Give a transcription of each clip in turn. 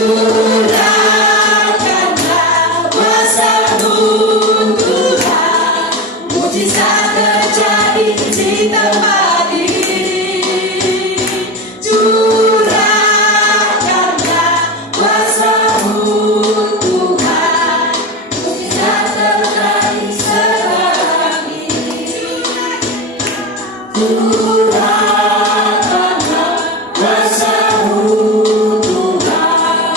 Curahkanlah kuasa-Mu Tuhan, mujizat terjadi di tempat ini. Curahkanlah kuasa-Mu Tuhan, mujizat terjadi sekarang ini. Curahkanlah kuasa-Mu Tuhan,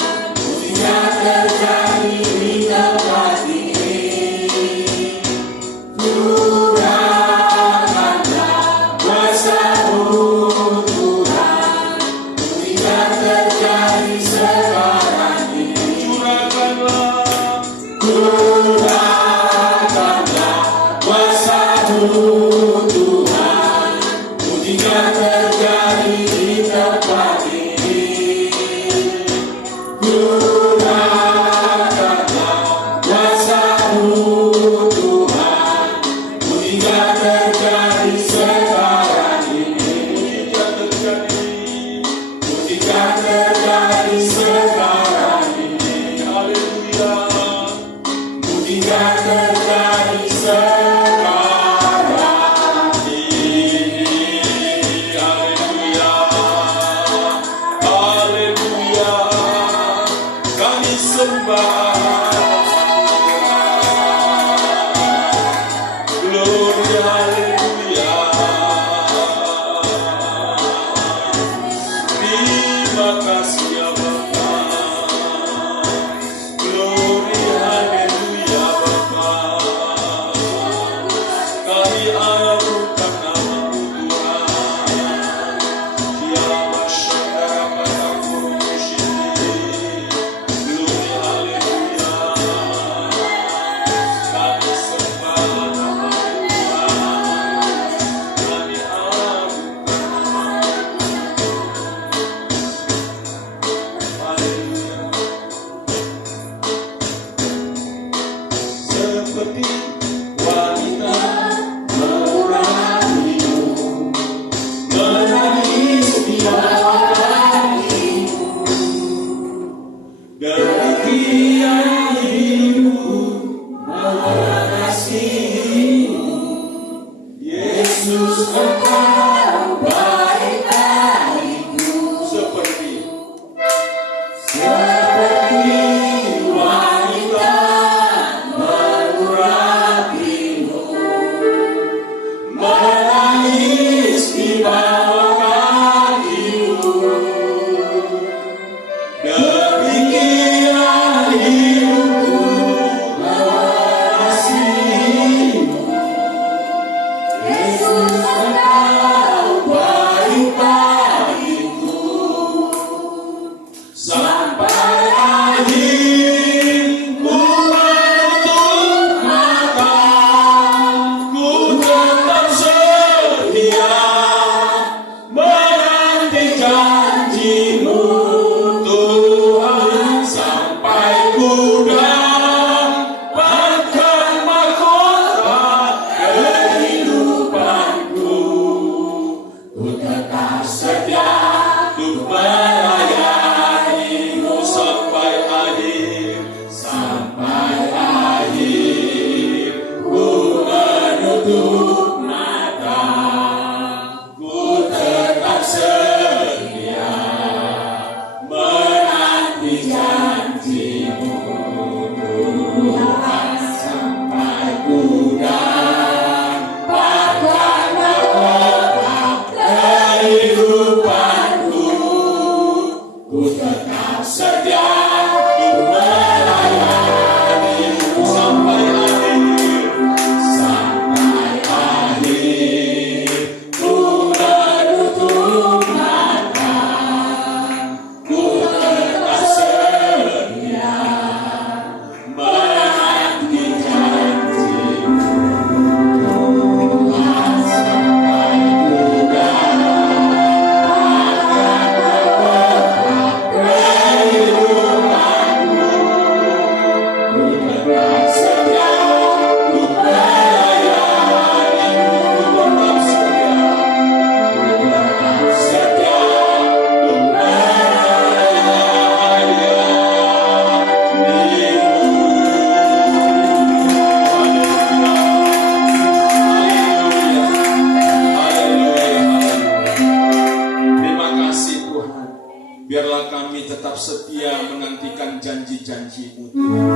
Biarlah kami tetap setia menantikan janji-janji-Mu Tuhan.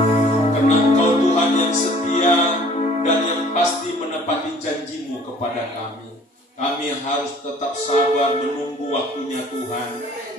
Karena Engkau Tuhan yang setia dan yang pasti menepati janji-Mu kepada kami. Kami harus tetap sabar menunggu waktunya Tuhan,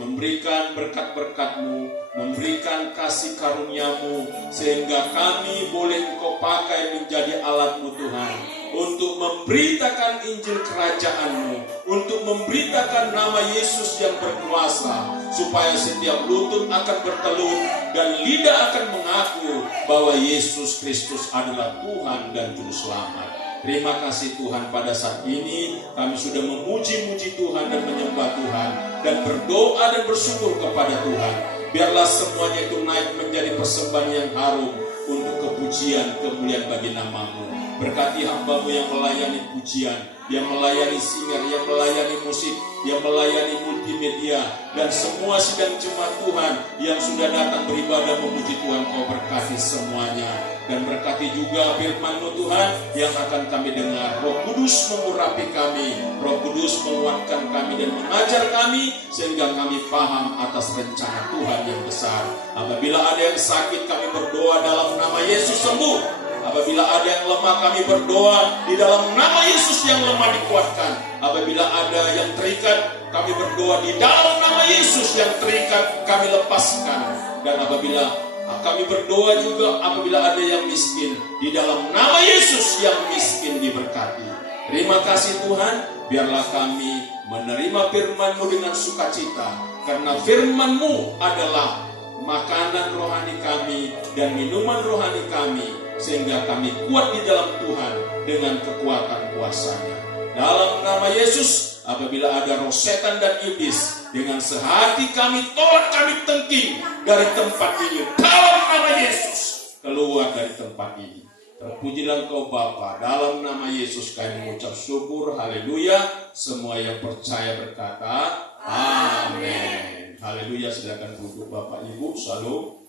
memberikan berkat-berkat-Mu, memberikan kasih karunia-Mu, sehingga kami boleh Engkau pakai menjadi alat-Mu Tuhan, untuk memberitakan Injil Kerajaan-Mu, untuk memberitakan nama Yesus yang berkuasa, supaya setiap lutut akan bertelut dan lidah akan mengaku bahwa Yesus Kristus adalah Tuhan dan Juru Selamat. Terima kasih Tuhan, pada saat ini kami sudah memuji-muji Tuhan dan menyembah Tuhan dan berdoa dan bersyukur kepada Tuhan. Biarlah semuanya itu naik menjadi persembahan yang harum untuk kepujian kemuliaan bagi nama-Mu. Berkati hamba-Mu yang melayani pujian, yang melayani singer, yang melayani musik, yang melayani multimedia, dan semua sidang jemaat Tuhan yang sudah datang beribadah memuji Tuhan. Kau berkati semuanya. Dan berkati juga firman-Mu Tuhan yang akan kami dengar. Roh Kudus mengurapi kami, Roh Kudus menguatkan kami dan mengajar kami, sehingga kami paham atas rencana Tuhan yang besar. Apabila ada yang sakit, kami berdoa dalam nama Yesus sembuh. Apabila ada yang lemah, kami berdoa di dalam nama Yesus yang lemah dikuatkan. Apabila ada yang terikat, kami berdoa di dalam nama Yesus yang terikat kami lepaskan. Dan apabila kami berdoa juga apabila ada yang miskin, di dalam nama Yesus yang miskin diberkati. Terima kasih Tuhan, biarlah kami menerima firman-Mu dengan sukacita, karena firman-Mu adalah makanan rohani kami dan minuman rohani kami, sehingga kami kuat di dalam Tuhan dengan kekuatan kuasa-Nya. Dalam nama Yesus, apabila ada roh setan dan iblis, dengan sehati kami tolak, kami tengking dari tempat ini. Dalam nama Yesus, keluar dari tempat ini. Terpujilah Engkau Bapa. Dalam nama Yesus kami mengucap syukur. Haleluya. Semua yang percaya berkata amin. Haleluya. Silakan duduk Bapak Ibu. Shalom.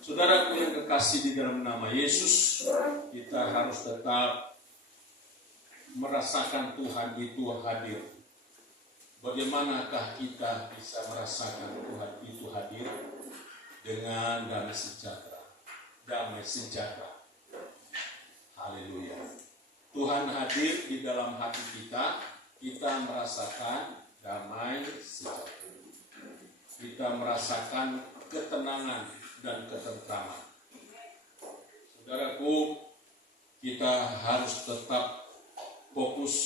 Saudaraku yang kekasih di dalam nama Yesus, kita harus tetap merasakan Tuhan itu hadir. Bagaimanakah kita bisa merasakan Tuhan itu hadir? Dengan damai sejahtera. Damai sejahtera. Haleluya. Tuhan hadir di dalam hati kita, kita merasakan damai sejahtera. Kita merasakan ketenangan dan ketentraman. Saudaraku, kita harus tetap fokus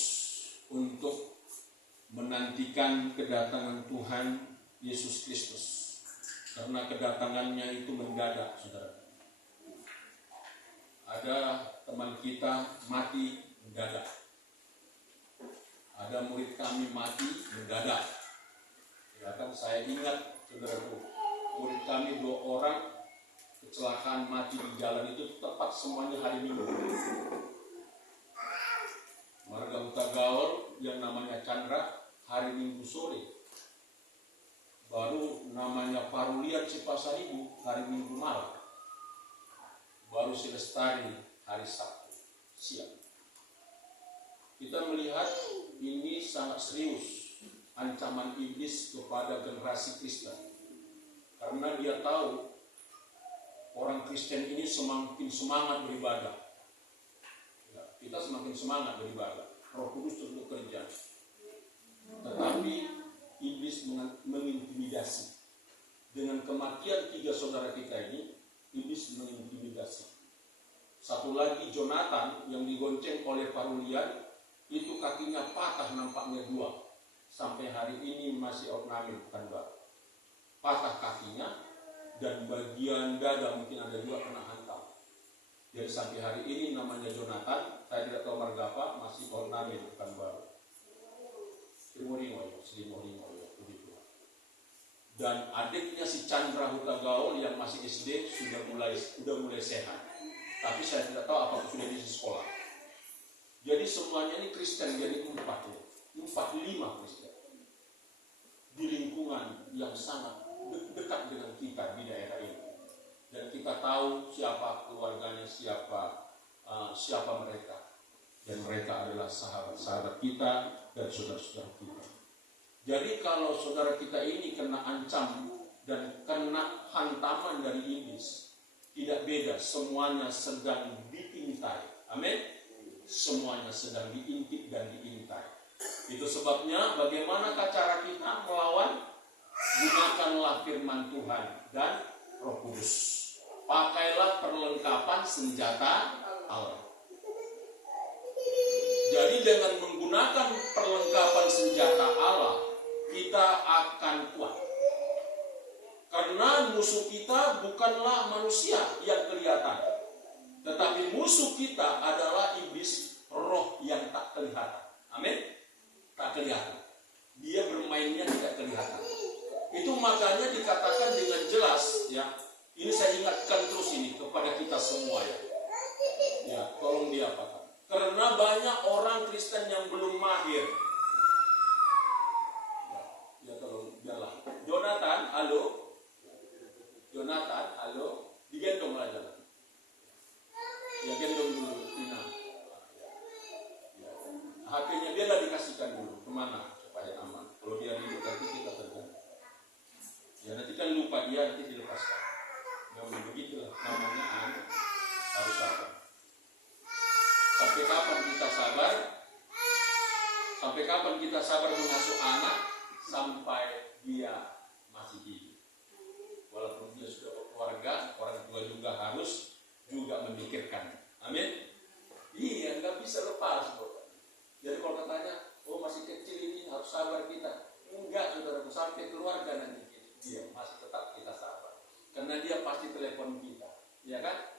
untuk menantikan kedatangan Tuhan Yesus Kristus, karena kedatangannya itu mendadak, saudara. Ada teman kita mati mendadak, ada murid kami mati mendadak. Ya kan, saya ingat, saudaraku, murid kami 2 orang kecelakaan mati di jalan itu tepat semuanya hari Minggu. Warga Huta Gaul yang namanya Chandra hari Minggu sore, baru namanya Parulian Cipasaribu hari Minggu malam, baru si Lestari hari Sabtu siang. Kita melihat ini sangat serius ancaman iblis kepada generasi Kristen, karena dia tahu orang Kristen ini semakin semangat beribadah. Kita semakin semangat beribadah, Roh Kudus terus bekerja. Tetapi iblis mengintimidasi. Dengan kematian 3 saudara kita ini, iblis mengintimidasi. Satu lagi Jonathan yang digonceng oleh Parulian, itu kakinya patah nampaknya 2. Sampai hari ini masih ornamen, bukan bak. Patah kakinya dan bagian dada mungkin ada 2 kena hantam. Jadi sampai hari ini namanya Jonathan, saya tidak tahu marga apa, masih ornamen, bukan baru. Selimurimo, begitu. Dan adiknya si Chandra Huta Gaul yang masih SD sudah mulai sehat. Tapi saya tidak tahu apakah sudah di sekolah. Jadi semuanya ini Kristen, jadi 4, 5 Kristen. Di lingkungan yang sangat dekat dengan kita di daerah ini. Dan kita tahu siapa keluarganya, siapa mereka. Dan mereka adalah sahabat-sahabat kita dan saudara-saudara kita. Jadi kalau saudara kita ini kena ancam dan kena hantaman dari iblis, tidak beda, semuanya sedang diintai. Amin. Semuanya sedang diintip dan diintai. Itu sebabnya bagaimana cara kita melawan? Gunakanlah firman Tuhan dan Roh Kudus. Pakailah perlengkapan senjata Allah. Jadi dengan menggunakan perlengkapan senjata Allah, kita akan kuat. Karena musuh kita bukanlah manusia yang kelihatan, tetapi musuh kita adalah iblis, roh yang tak kelihatan. Amin. Tak kelihatan. Dia bermainnya tidak kelihatan. Itu makanya dikatakan dengan jelas, ya. Ini saya ingatkan terus ini kepada kita semua, ya. Ya, tolong diapakan. Karena banyak orang Kristen yang belum mahir. Ya tolong jalan. Jonathan, halo. Jonathan, halo. Digendong aja. Ya gendong dulu, Tina. Ya. HP-nya biarlah dikasihkan dulu. Kemana? Supaya aman. Kalau dia hidup nanti kita tergantung. Ya nanti kan lupa dia, nanti dilepaskan. Memang begitulah namanya harus sabar. Sampai kapan kita sabar? Sampai kapan kita sabar mengasuh anak? Sampai dia masih hidup. Walaupun dia sudah berkeluarga, orang tua juga harus juga memikirkan. Amin. Iya, nggak bisa lepas. Jadi kalau katanya, oh masih kecil ini harus sabar kita. Enggak, saudaraku, sampai keluarga nanti dia masih tetap kita sabar. Karena dia pasti telepon kita, ya kan?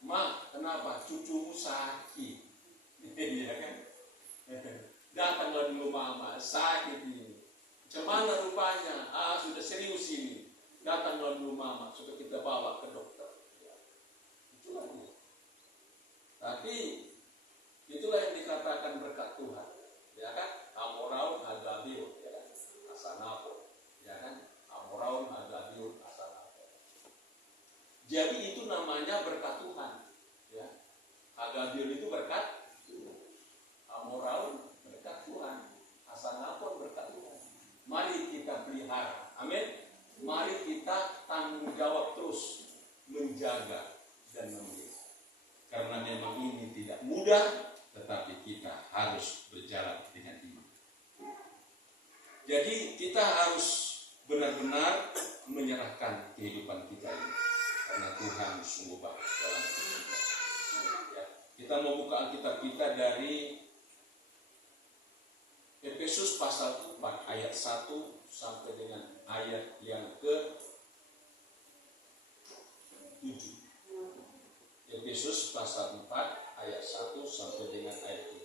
Ma, kenapa? Cucumu sakit. Iya kan? Datanglah dulu mama, sakit ini. Cemana rupanya? Sudah serius ini. Datanglah dulu mama, sudah kita bawa ke dokter. Ya. Itulah dia. Tapi itulah yang dikatakan berkat Tuhan, ya kan? Amoraun agabion, ya kan? Asanapo, ya kan? Amoraun agabion, asanapo. Jadi itu namanya berkat Tuhan, ya. Agabion itu berkat, Amoraun berkat Tuhan, Asanapo berkat Tuhan. Mari kita pelihara, amin. Mari kita tanggung jawab terus menjaga dan memilih. Karena memang ini tidak mudah, tetapi kita harus berjalan dengan iman. Jadi kita harus benar-benar menyerahkan kehidupan kita ini. Karena Tuhan sungguh baik dalam hidup kita. Ya, kita mau buka Alkitab kita dari Efesus pasal 4 ayat 1 sampai dengan ayat yang ke-7. Efesus pasal 4 ayat 1 sampai dengan ayat 7.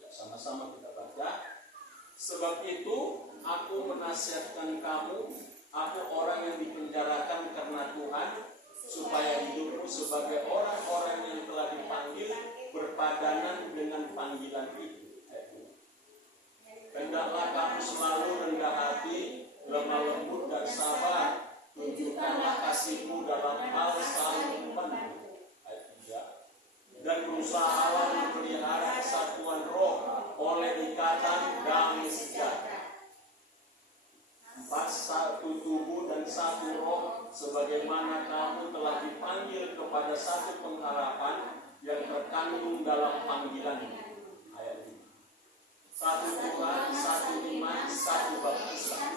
Ya, sama-sama kita baca. Sebab itu aku menasihatkan kamu, aku orang yang dipenjarakan karena Tuhan, supaya hidupmu sebagai orang-orang yang telah dipanggil berpadanan dengan panggilan itu. Hendaklah kamu selalu rendah hati, lemah lembut dan sabar. Tunjukkanlah kasihmu dalam hal saling membantu. Ayat 3. Dan berusahalah memelihara kesatuan roh oleh ikatan damai sejahtera. 4. Satu tubuh dan satu roh, sebagaimana kamu telah dipanggil kepada satu pengharapan yang terkandung dalam panggilan. Ayat 5. Satu Tuhan, satu iman, satu baptisan.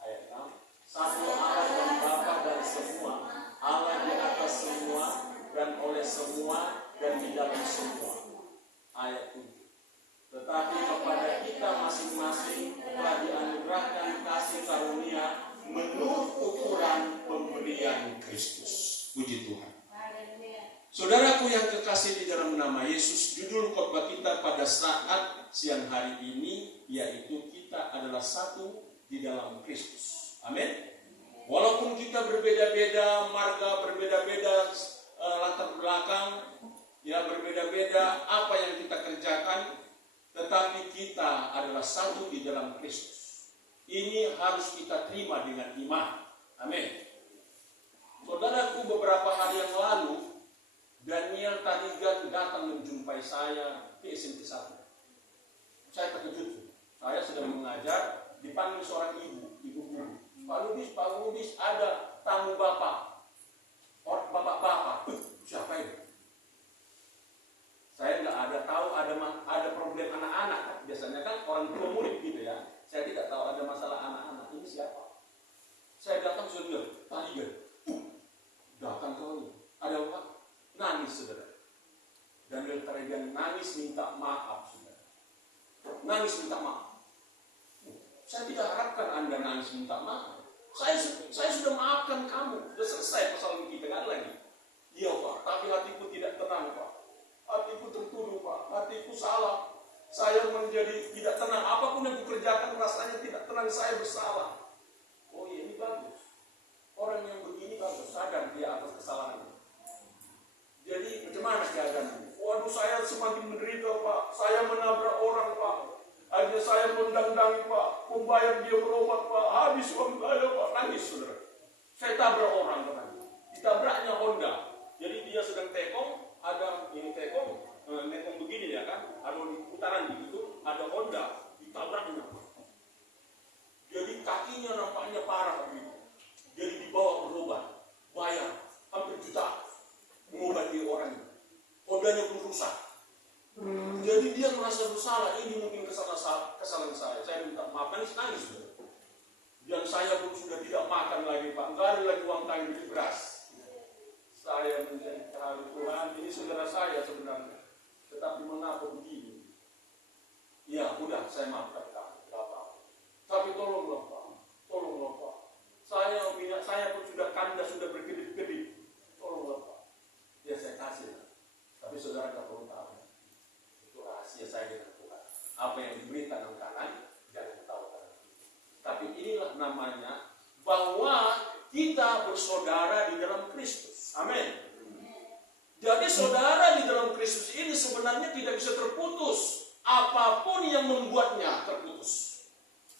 Ayat 6. Satu Allah dan Bapa dan semua, Allah di atas semua dan oleh semua dan di dalam semua. Ayat 7. Tetapi kepada kita masing-masing telah dianugerahkan kasih karunia menurut ukuran pemberian Kristus. Puji Tuhan. Saudaraku yang kekasih di dalam nama Yesus, judul khotbah kita pada saat siang hari ini yaitu kita adalah satu di dalam Kristus. Amin. Walaupun kita berbeda-beda, marga berbeda-beda, latar belakang, ya berbeda-beda apa yang kita kerjakan, tetapi kita adalah satu di dalam Kristus. Ini harus kita terima dengan iman. Amin. Saudaraku, beberapa hari yang lalu Daniel Tarigan datang menjumpai saya di SMP 1. sedang mengajar, dipanggil seorang ibu guru. Pak Lubis, ada tamu bapak, bapak-bapak. Siapa ini? Saya nggak ada tahu ada problem anak-anak. Biasanya kan orang tua murid gitu ya. Saya tidak tahu ada masalah anak-anak. Ini siapa? Saya datang sudah tadi datang ke ini. Ada apa? Nangis saudara. Dan Teredian nangis minta maaf saudara. Nangis minta maaf. Saya tidak harapkan Anda nangis minta maaf. Saya sudah maafkan kamu. Sudah selesai persoalan kita kan lagi. Iya Pak, tapi hatiku tidak tenang Pak. Hatiku tertuduh Pak, hatiku salah. Saya menjadi tidak tenang. Apapun yang kukerjakan rasanya tidak tenang, saya bersalah. Oh iya, ini bagus. Orang yang begini bagus, sadar dia atas kesalahannya. Jadi bagaimana keadaannya? Waduh, saya semakin menderita Pak. Saya menabrak orang Pak. Akhirnya saya mendang-dangi Pak. Membayar dia berobat Pak. Habis uang saya Pak. Nangis saudara. Saya tabrak orang Pak. Ditabraknya Honda. Jadi dia sedang tekong. Ada ini tekong begini ya kan, ada di putaran gitu, ada Honda ditabraknya. Jadi kakinya nampaknya parah begitu. Jadi dibawa berobat, bayar hampir juta mengobati orangnya. Hondanya pun rusak. Jadi dia merasa bersalah. Ini mungkin kesalahan saya. Saya minta maaf, nangis. Dan saya pun sudah tidak makan lagi Pak. Enggak ada lagi uang tanggung di beras. Saya menjadi terharu Tuhan, ini saudara saya sebenarnya. Tetapi mengapa begini? Ya udah, saya maafkan kamu, Bapak. Tapi tolonglah Pak. Minyak saya pun sudah kandas, sudah berkedip-kedip. Tolonglah Pak. Ya saya kasih. Tapi saudara tak perlu tahu. Itu rahasia saya dengan Tuhan. Apa yang diberi tangan kanan, jangan ketahuan. Tapi inilah namanya bahwa kita bersaudara di dalam Kristus. Amin. Jadi saudara di dalam Kristus ini sebenarnya tidak bisa terputus. Apapun yang membuatnya terputus.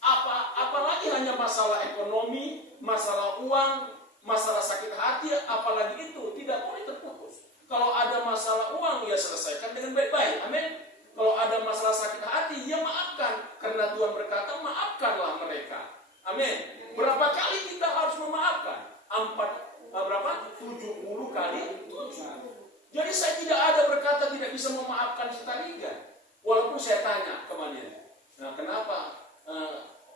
Apalagi hanya masalah ekonomi, masalah uang, masalah sakit hati, apalagi itu tidak boleh terputus. Kalau ada masalah uang, ya selesaikan dengan baik-baik. Amin. Kalau ada masalah sakit hati, ya maafkan. Karena Tuhan berkata, maafkanlah mereka. Amin. Berapa kali kita harus memaafkan? 70 kali 7. Jadi saya tidak ada berkata tidak bisa memaafkan sekalian. Walaupun saya tanya kemana. Nah kenapa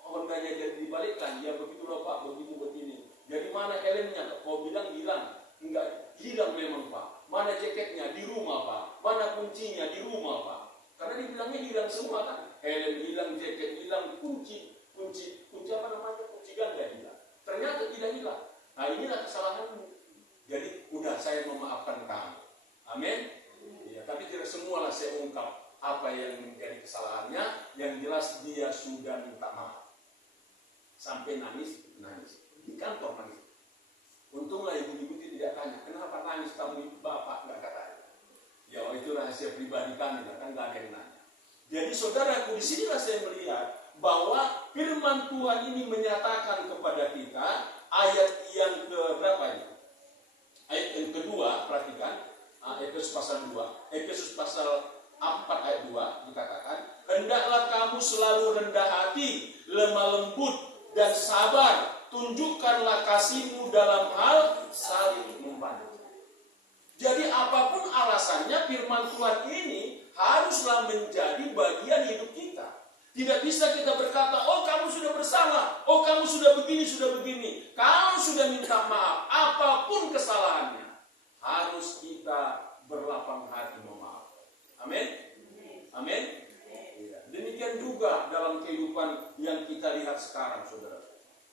Hondanya jadi dibalikkan? Ya begitulah Pak, begini. Jadi mana helmnya? Kau bilang hilang. Enggak, hilang memang Pak. Mana jaketnya? Di rumah Pak. Mana kuncinya? Di rumah Pak. Karena dibilangnya hilang semua kan. Helm hilang, jaket hilang, kunci apa namanya? Kunci ganda hilang. Ternyata tidak hilang. Nah inilah kesalahanmu. Jadi udah saya memaafkan kamu. Amin. Ya, tapi tidak semualah saya ungkap apa yang menjadi kesalahannya. Yang jelas dia sudah minta maaf. Sampai nangis. Di kantor nangis. Untunglah ibu-ibu tidak tanya, kenapa nangis kamu Bapak nggak katanya. Ya itu rahasia pribadi kami, kan nggak ada yang nanya. Jadi saudaraku, disinilah saya melihat bahwa firman Tuhan ini menyatakan kepada kita ayat yang berapa ini? Ayat yang kedua, perhatikan. Efesus pasal 2. Efesus pasal 4 ayat 2 dikatakan, hendaklah kamu selalu rendah hati, lemah lembut dan sabar. Tunjukkanlah kasihmu dalam hal saling membantu. Jadi apapun alasannya, firman Tuhan ini haruslah menjadi bagian hidup kita. Tidak bisa kita berkata, oh kamu sudah bersalah, oh kamu sudah begini. Kamu sudah minta maaf, apapun kesalahannya, harus kita berlapang hati memaafkan. Amin. Amin. Demikian juga dalam kehidupan yang kita lihat sekarang, saudara.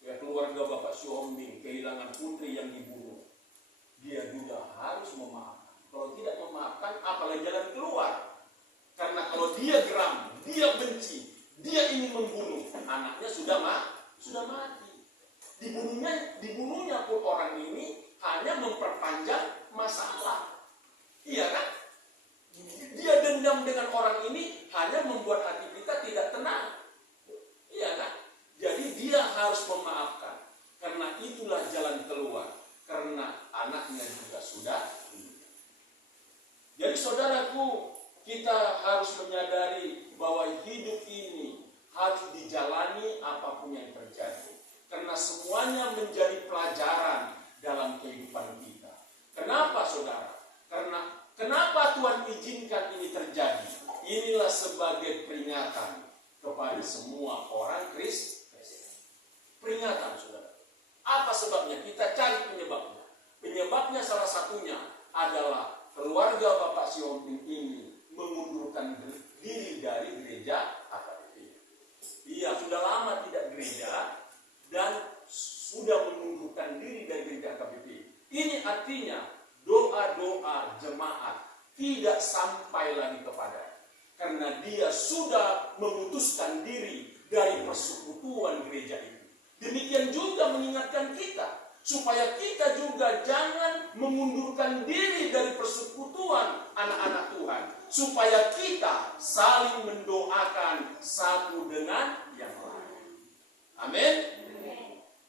Ya, keluarga Bapak Siombing kehilangan putri yang dibunuh. Dia juga harus memaafkan. Kalau tidak memaafkan, apalah jalan keluar? Karena kalau dia geram, dia benci, dia ingin membunuh, anaknya sudah mati. Dibunuhnya pun orang ini hanya memperpanjang masalah. Iya kan? Dia dendam dengan orang ini hanya membuat hati kita tidak tenang. Iya kan? Jadi dia harus memaafkan. Karena itulah jalan keluar. Karena anaknya juga sudah. Jadi saudaraku, kita harus menyadari bahwa hidup ini harus dijalani apapun yang terjadi. Karena semuanya menjadi pelajaran dalam kehidupan kita. Kenapa saudara? Karena kenapa Tuhan izinkan ini terjadi? Inilah sebagai peringatan kepada semua orang Kristen. Peringatan saudara. Apa sebabnya? Kita cari penyebabnya. Penyebabnya salah satunya adalah keluarga Bapak Siomping ini mengundurkan diri dari gereja AKBP. Ia sudah lama tidak gereja dan sudah mengundurkan diri dari gereja AKBP. Ini artinya doa-doa jemaat tidak sampai lagi kepadanya. Karena dia sudah memutuskan diri dari persekutuan gereja itu. Demikian juga mengingatkan kita supaya kita juga jangan mengundurkan diri dari persekutuan anak-anak Tuhan, supaya kita saling mendoakan satu dengan yang lain. Amin.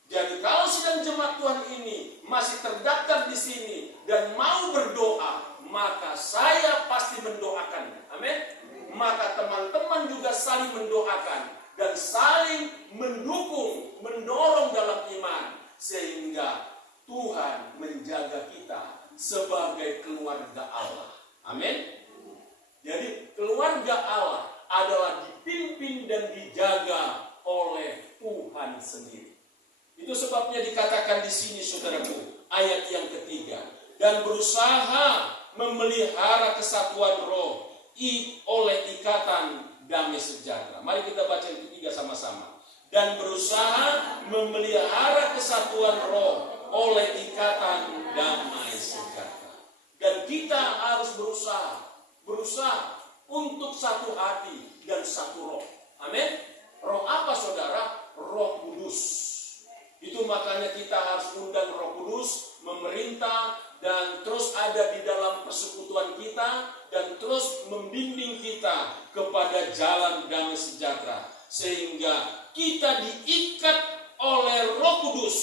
Jadi kalau sedang jemaat Tuhan ini masih terdaftar di sini dan mau berdoa, maka saya pasti mendoakannya. Amin. Maka teman-teman juga saling mendoakan dan saling mendukung, mendorong dalam iman, sehingga Tuhan menjaga kita sebagai keluarga Allah. Amin. Jadi keluarga Allah adalah dipimpin dan dijaga oleh Tuhan sendiri. Itu sebabnya dikatakan di sini saudaraku, ayat yang ketiga, dan berusaha memelihara kesatuan roh oleh ikatan damai sejahtera. Mari kita baca yang ketiga sama-sama. Dan berusaha memelihara kesatuan roh oleh ikatan damai sejahtera. Dan kita harus berusaha untuk satu hati dan satu roh. Amin. Roh apa saudara? Roh Kudus. Itu makanya kita harus undang Roh Kudus memerintah dan terus ada di dalam persekutuan kita dan terus membimbing kita kepada jalan damai sejahtera, sehingga kita diikat oleh Roh Kudus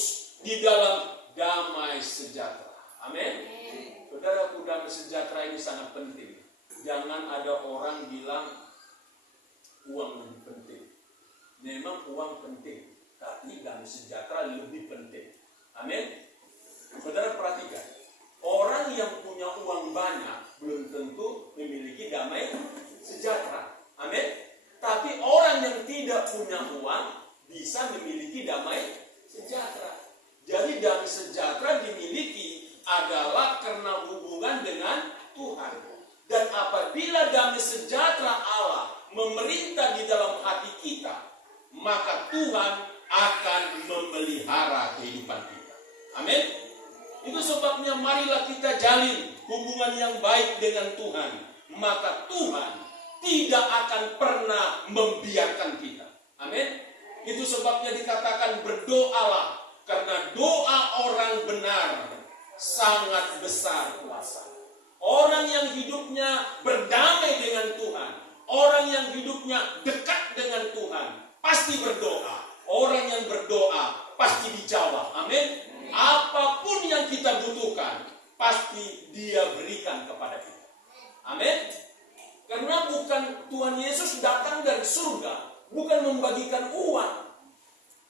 di dalam damai sejahtera. Amin. Saudaraku, damai sejahtera ini sangat penting. Jangan ada orang bilang uang lebih penting. Memang uang penting, tapi damai sejahtera lebih penting. Amin. Saudara perhatikan, orang yang punya uang banyak belum tentu memiliki damai sejahtera. Amin. Tapi orang yang tidak punya uang bisa memiliki damai sejahtera. Jadi damai sejahtera dimiliki adalah karena hubungan dengan Tuhan. Dan apabila damai sejahtera Allah memerintah di dalam hati kita, maka Tuhan akan memelihara kehidupan kita. Amin. Itu sebabnya marilah kita jalin hubungan yang baik dengan Tuhan. Maka Tuhan tidak akan pernah membiarkan kita. Amin. Itu sebabnya dikatakan berdoalah, karena doa orang benar sangat besar kuasa. Orang yang hidupnya berdamai dengan Tuhan, orang yang hidupnya dekat dengan Tuhan, pasti berdoa. Orang yang berdoa pasti dijawab. Amin. Apapun yang kita butuhkan, pasti Dia berikan kepada kita. Amin. Karena bukan Tuhan Yesus datang dari surga, bukan membagikan uang.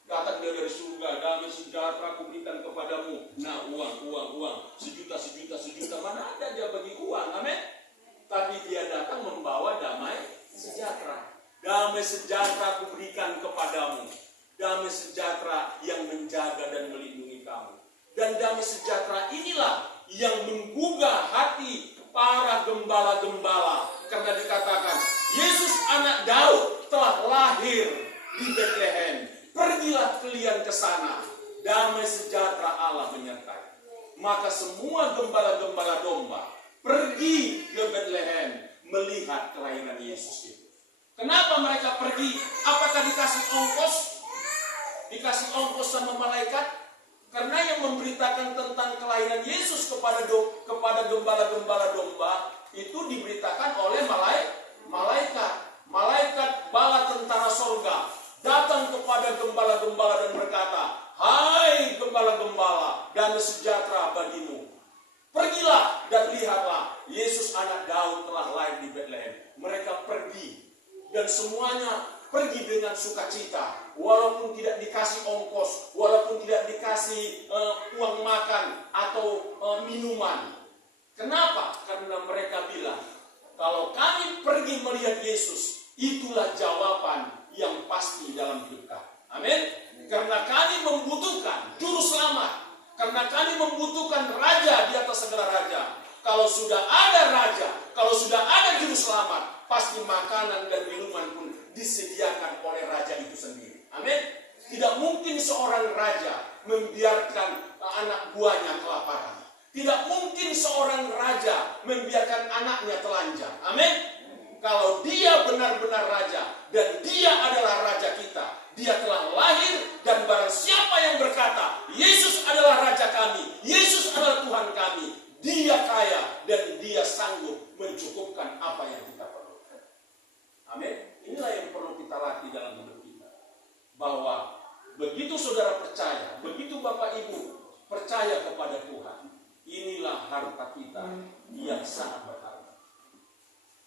Datang dari surga, damai sejahtera aku berikan kepadamu. Nah, uang, sejuta, mana ada Dia bagi uang. Amin. Tapi Dia datang membawa damai sejahtera. Damai sejahtera aku berikan kepadamu. Damai sejahtera yang menjaga dan melindungi kamu. Dan damai sejahtera inilah yang menggugah hati para gembala-gembala. Karena dikatakan, Yesus anak Daud telah lahir di Bethlehem. Pergilah kalian ke sana. Damai sejahtera Allah menyertai. Maka semua gembala-gembala domba pergi ke Bethlehem melihat kelahiran Yesus itu. Kenapa mereka pergi? Apakah dikasih ongkos? Dikasih ongkos sama malaikat? Karena yang memberitakan tentang kelahiran Yesus kepada gembala-gembala domba itu diberitakan oleh malaikat. Malaikat bala tentara sorga datang kepada gembala-gembala dan berkata, "Hai gembala-gembala, damai sejahtera bagimu. Pergilah dan lihatlah, Yesus anak Daud telah lahir di Bethlehem." Mereka pergi dan semuanya pergi dengan sukacita, walaupun tidak dikasih ongkos, walaupun tidak dikasih uang makan atau minuman. Kenapa? Karena mereka bilang, kalau kami pergi melihat Yesus, itulah jawaban yang pasti dalam hidup kami. Amin. Karena kami membutuhkan juru selamat, karena kami membutuhkan raja di atas segala raja. Kalau sudah ada raja, kalau sudah ada juru selamat, pasti makanan dan minuman pun disediakan oleh raja itu sendiri. Amin. Tidak mungkin seorang raja membiarkan anak buahnya kelaparan. Tidak mungkin seorang raja membiarkan anaknya telanjang. Amin. Kalau dia benar-benar raja dan dia adalah raja kita, dia telah lahir, dan barang siapa yang berkata Yesus adalah raja kami, Yesus adalah Tuhan kami, dia kaya dan dia sanggup mencukupkan apa yang kita perlukan. Amin. Inilah yang perlu kita latih dalam hidup kita. Bahwa begitu saudara percaya, begitu Bapak Ibu percaya kepada Tuhan, inilah harta kita yang sangat berharga.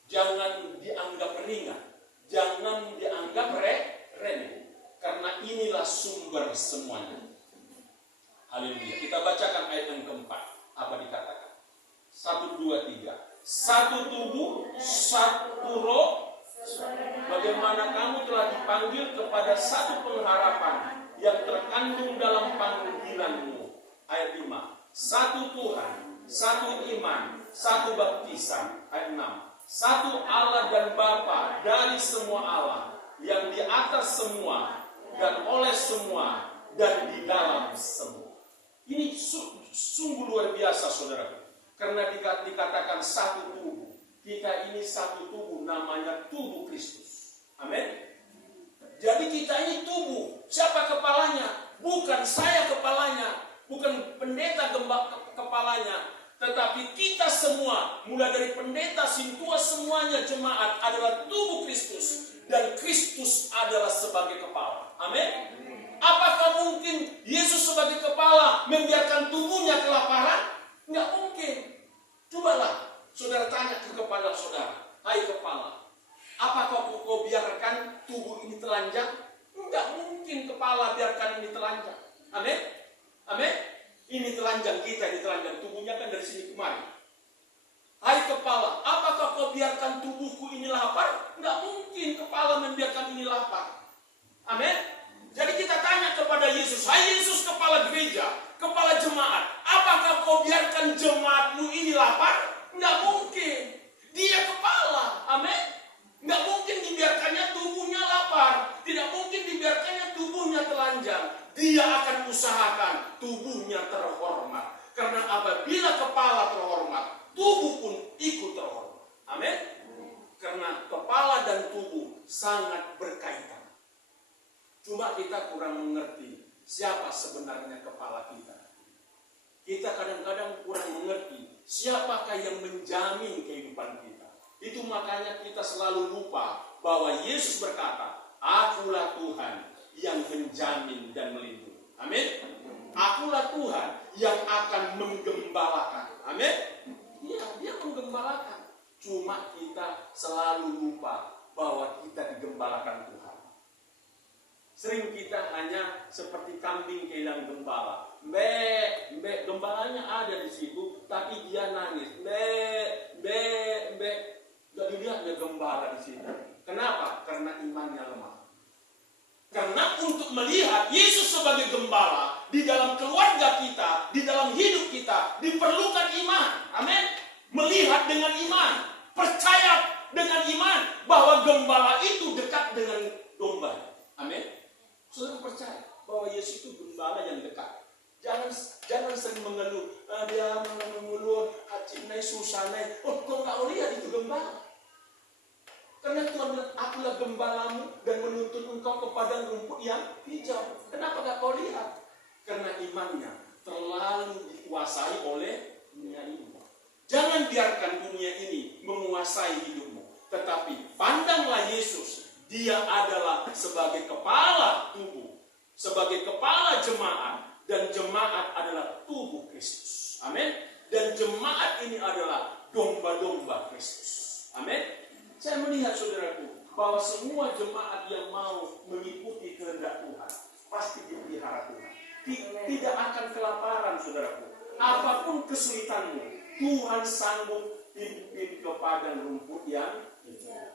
Jangan dianggap ringan, jangan dianggap remeh, karena inilah sumber semuanya. Haleluya. Kita bacakan ayat yang keempat. Apa dikatakan? 1, 2, 3. Satu tubuh, satu roh. Bagaimana kamu telah dipanggil kepada satu pengharapan yang terkandung dalam panggilanmu. Ayat 5. Satu Tuhan, satu iman, satu baptisan. Ayat 6. Satu Allah dan Bapa dari semua Allah, yang di atas semua dan oleh semua dan di dalam semua. Ini sungguh luar biasa, saudara. Karena dikatakan satu tubuh. Kita ini satu tubuh, namanya tubuh Kristus. Amin. Jadi kita ini tubuh. Siapa kepalanya? Bukan saya kepalanya, bukan pendeta kepalanya, tetapi kita semua, mulai dari pendeta, sintua, semuanya jemaat adalah tubuh Kristus, dan Kristus adalah sebagai kepala. Amin. Apakah mungkin Yesus sebagai kepala membiarkan tubuhnya kelaparan? Enggak mungkin. Cobalah saudara tanya ke kepala saudara, hai kepala, apakah kau biarkan tubuh ini telanjang? Enggak mungkin kepala biarkan ini telanjang. Amin. Amin. Ini telanjang kita, ini telanjang tubuhnya kan dari sini kemari. Hai kepala, apakah kau biarkan tubuhku ini lapar? Enggak mungkin kepala membiarkan ini lapar. Amin. Jadi kita tanya kepada Yesus, hai Yesus kepala gereja, kepala jemaat, apakah kau biarkan jemaatmu ini lapar? Enggak mungkin. Dia kepala. Amin. Enggak mungkin dibiarkannya tubuhnya lapar. Tidak mungkin dibiarkannya tubuhnya telanjang. Dia akan usahakan tubuhnya terhormat. Karena apabila kepala terhormat, tubuh pun ikut terhormat. Amin. Karena kepala dan tubuh sangat berkaitan. Cuma kita kurang mengerti siapa sebenarnya kepala kita. Kita kadang-kadang kurang mengerti siapakah yang menjamin kehidupan kita. Itu makanya kita selalu lupa bahwa Yesus berkata, akulah Tuhan yang menjamin dan melindungi. Amin. Akulah Tuhan yang akan menggembalakan. Amin. Iya, dia menggembalakan. Cuma kita selalu lupa bahwa kita digembalakan Tuhan. Sering kita hanya seperti kambing kehilangan gembala. Mbek, gembalanya ada di situ, tapi dia nangis. Mbek. Gak dilihatnya gembala di situ. Kenapa? Karena imannya lemah. Karena untuk melihat Yesus sebagai gembala di dalam keluarga kita, di dalam hidup kita, diperlukan iman. Amin. Melihat dengan iman, percaya dengan iman bahwa gembala itu dekat dengan domba. Amin. Saudara percaya bahwa Yesus itu gembala yang dekat. Jangan sering mengeluh. Dia mengeluh, hati susah naik. Oh, kau nggak lihat itu gembala. Karena Tuhan bilang, akulah gembalamu dan menuntun engkau kepada rumput yang hijau. Kenapa nggak kau lihat? Karena imannya terlalu dikuasai oleh dunia ini. Jangan biarkan dunia ini menguasai hidupmu. Tetapi pandanglah Yesus. Dia adalah sebagai kepala tubuh, sebagai kepala jemaat, dan jemaat adalah tubuh Kristus. Amin. Dan jemaat ini adalah domba-domba Kristus. Amin. Saya melihat saudaraku bahwa semua jemaat yang mau saudaraku. Apapun kesulitanmu, Tuhan sanggup pimpin ke padang rumput yang hijau.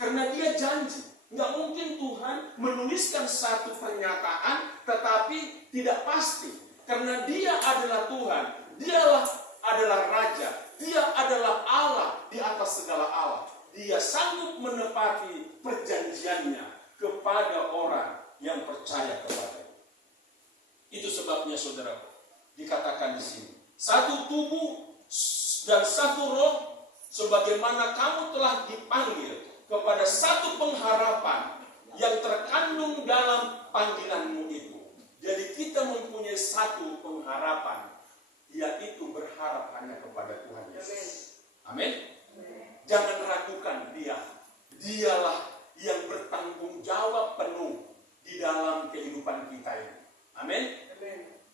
Karena Dia janji. Nggak mungkin Tuhan menuliskan satu pernyataan tetapi tidak pasti. Karena Dia adalah Tuhan. Dialah adalah Raja. Dia adalah Allah di atas segala Allah. Dia sanggup menepati perjanjiannya kepada orang yang percaya kepada-Nya. Itu sebabnya saudara, dikatakan di sini, satu tubuh dan satu roh, sebagaimana kamu telah dipanggil kepada satu pengharapan yang terkandung dalam panggilanmu itu. Jadi kita mempunyai satu pengharapan, yaitu berharap hanya kepada Tuhan Yesus. Amin. Jangan ragukan Dia. Dialah yang bertanggung jawab penuh di dalam kehidupan kita ini. Amin.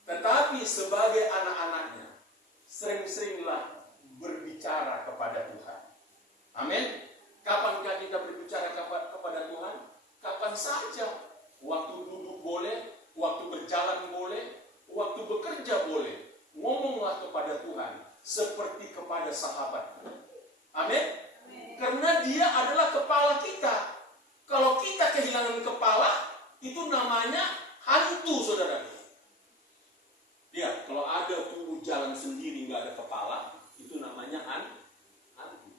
Tetapi sebagai anak-anaknya, sering-seringlah berbicara kepada Tuhan. Amin. Kapankah kita berbicara kepada Tuhan? Kapan saja. Waktu duduk boleh, waktu berjalan boleh, waktu bekerja boleh. Ngomonglah kepada Tuhan seperti kepada sahabat. Amin. Karena Dia adalah kepala kita. Kalau kita kehilangan kepala, itu namanya hantu, saudara. Lihat, kalau ada tubuh jalan sendiri nggak ada kepala, itu namanya hantu.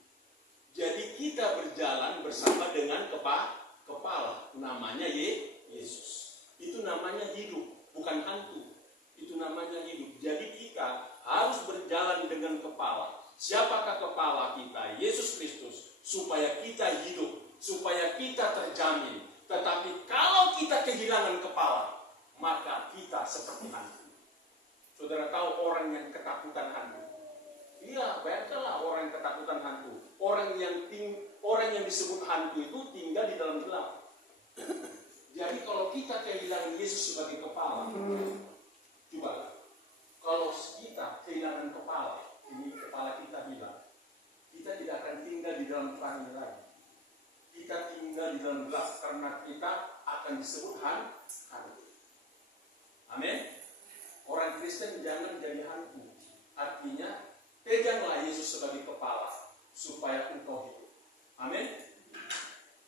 Jadi kita berjalan bersama dengan kepala, namanya Yesus. Itu namanya hidup, bukan hantu. Itu namanya hidup. Jadi kita harus berjalan dengan kepala. Siapakah kepala kita? Yesus Kristus. Supaya kita hidup, supaya kita terjamin. Tetapi kalau kita kehilangan kepala, maka kita seperti hantu. Saudara tahu orang yang ketakutan hantu? Iya, bayangkanlah orang yang ketakutan hantu. Orang yang disebut hantu itu tinggal di dalam gelap. Jadi kalau kita kehilangan Yesus sebagai kepala, coba, kalau kita kehilangan kepala, ini kepala kita hilang, kita tidak akan tinggal di dalam terang lagi. Kita tinggal di dalam gelap karena kita akan disebut hantu. Amin. Orang Kristen jangan jadi hantu. Artinya, peganglah Yesus sebagai kepala supaya engkau hidup. Amin.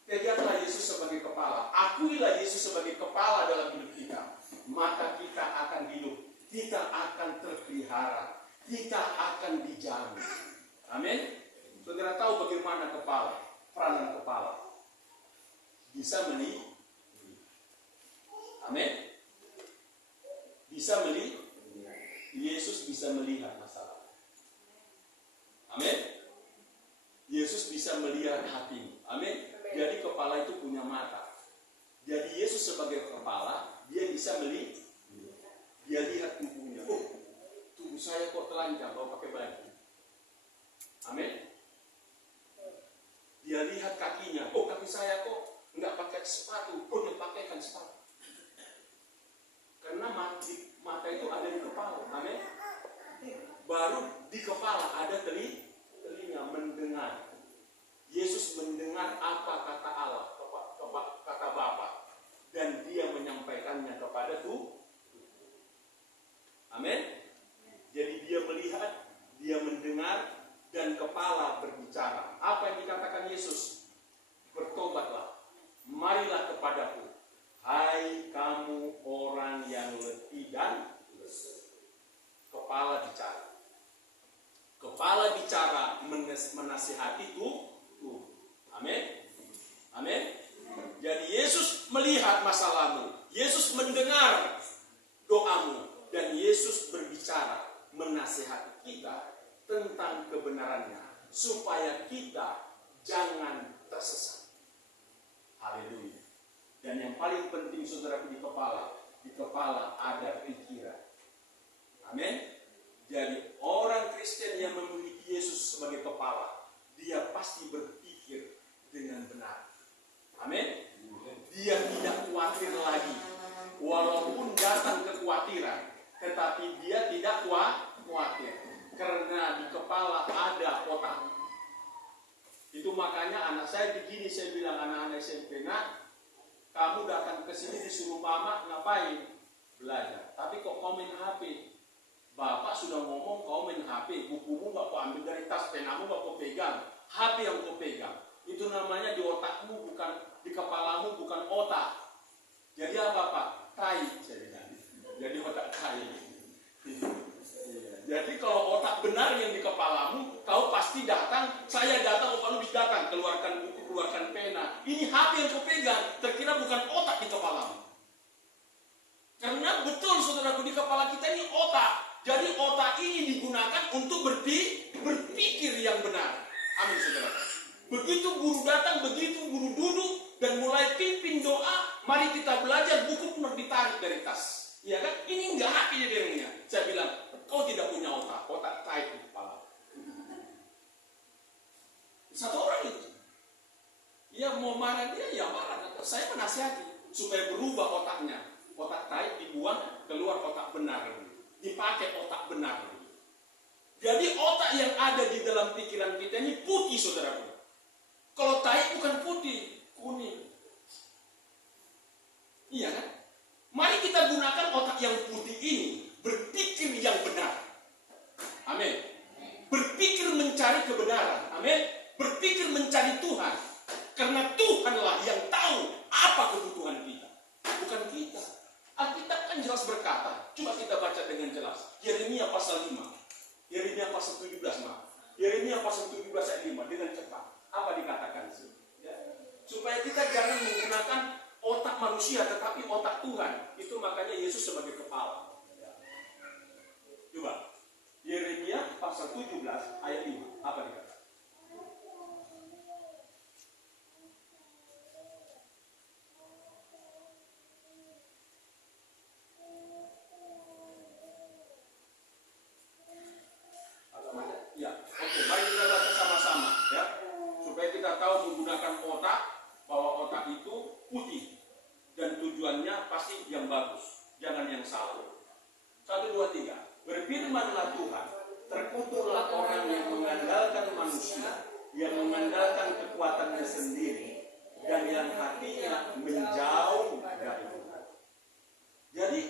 Peganglah Yesus sebagai kepala. Akuilah Yesus sebagai kepala dalam hidup kita. Maka kita akan hidup. Kita akan terpelihara. Kita akan dijamin. Amin. Saudara tahu bagaimana kepala? Peranan kepala. Bisa melihat. Amin. Bisa melihat. Yesus bisa melihat masalah. Amin. Yesus bisa melihat hati. Amin. Jadi kepala itu punya mata. Jadi Yesus sebagai kepala, Dia bisa melihat. Dia lihat tubuhnya. Oh, tubuh saya kok telanjang kalau pakai baju. Amin. Dia lihat kakinya. Oh, kaki saya kok nggak pakai sepatu. Oh, dia pakaikan sepatu. Karena mata itu ada di kepala. Amin. Baru di kepala ada telinga mendengar. Yesus mendengar apa kata Allah, kata Bapa, dan Dia menyampaikannya kepada Tuhan. Amin. Jadi Dia melihat, Dia mendengar, dan kepala berbicara. Apa yang dikatakan Yesus? Bertobatlah, marilah kepadaku, hai kamu orang yang letih dan lesu. Kepala bicara. Kepala bicara menasihati Tuhan. Amin. Amin. Jadi Yesus melihat masalahmu. Yesus mendengar doamu. Dan Yesus berbicara menasihati kita tentang kebenarannya. Supaya kita jangan tersesat. Haleluya. Dan yang paling penting saudara di kepala ada pikiran. Amin. Jadi orang Kristen yang memiliki Yesus sebagai kepala, dia pasti berpikir dengan benar. Amin. Dia tidak khawatir lagi. Walaupun datang kekhawatiran, tetapi dia tidak khawatir. Karena di kepala ada otak. Itu makanya anak saya begini, saya bilang anak-anak SMP, nak, kamu datang ke sini disuruh mama ngapain? Belajar. Tapi kok komen HP? Bapak sudah ngomong kau main HP, bukumu nggak kau ambil dari tas, penamu nggak kau pegang, HP yang kau pegang. Itu namanya di otakmu, bukan di kepalamu, bukan otak. Jadi apa Pak? Tai, saya bilang. Jadi otak tai. Jadi kalau otak benar yang di kepalamu, kau pasti datang, saya datang, kau bisa datang, keluarkan buku, keluarkan pena. Ini HP yang kau pegang, terkira bukan otak di kepalamu. Karena betul saudaraku, di kepala kita ini otak. Jadi otak ini digunakan untuk berpikir yang benar. Amin saudara. Begitu guru datang, begitu guru duduk dan mulai pimpin doa, mari kita belajar, buku pun ditarik dari tas. Ya kan? Ini enggak hati dirinya. Saya bilang, kau tidak punya otak tarik di kepala. Satu orang itu. Ya mau marah dia, ya marah. Saya menasihati supaya berubah otaknya. Otak tarik dibuang, keluar otak benar. Dipakai otak benar. Jadi otak yang ada di dalam pikiran kita ini putih saudaraku. Kalau tarik bukan putih, kuning. Iya kan? Mari kita gunakan otak yang putih ini, berpikir yang benar. Amin. Berpikir mencari kebenaran. Amin. Berpikir mencari Tuhan. Karena Tuhanlah yang tahu apa kebutuhan kita, bukan kita. Alkitab kan jelas berkata, coba kita baca dengan jelas. Yeremia pasal 5. Yeremia pasal 17, Yeremia pasal 17 ayat 5 dengan cepat. Apa dikatakan sih? Ya. Supaya kita jangan menggunakan otak manusia tetapi otak Tuhan. Itu makanya Yesus sebagai kepala. Ya. Coba. Yeremia pasal 17 ayat 5. Apa dikatakan? Berfirmanlah Tuhan, terkutuklah orang yang mengandalkan manusia, yang mengandalkan kekuatannya sendiri, dan yang hatinya menjauh dari Tuhan. Jadi,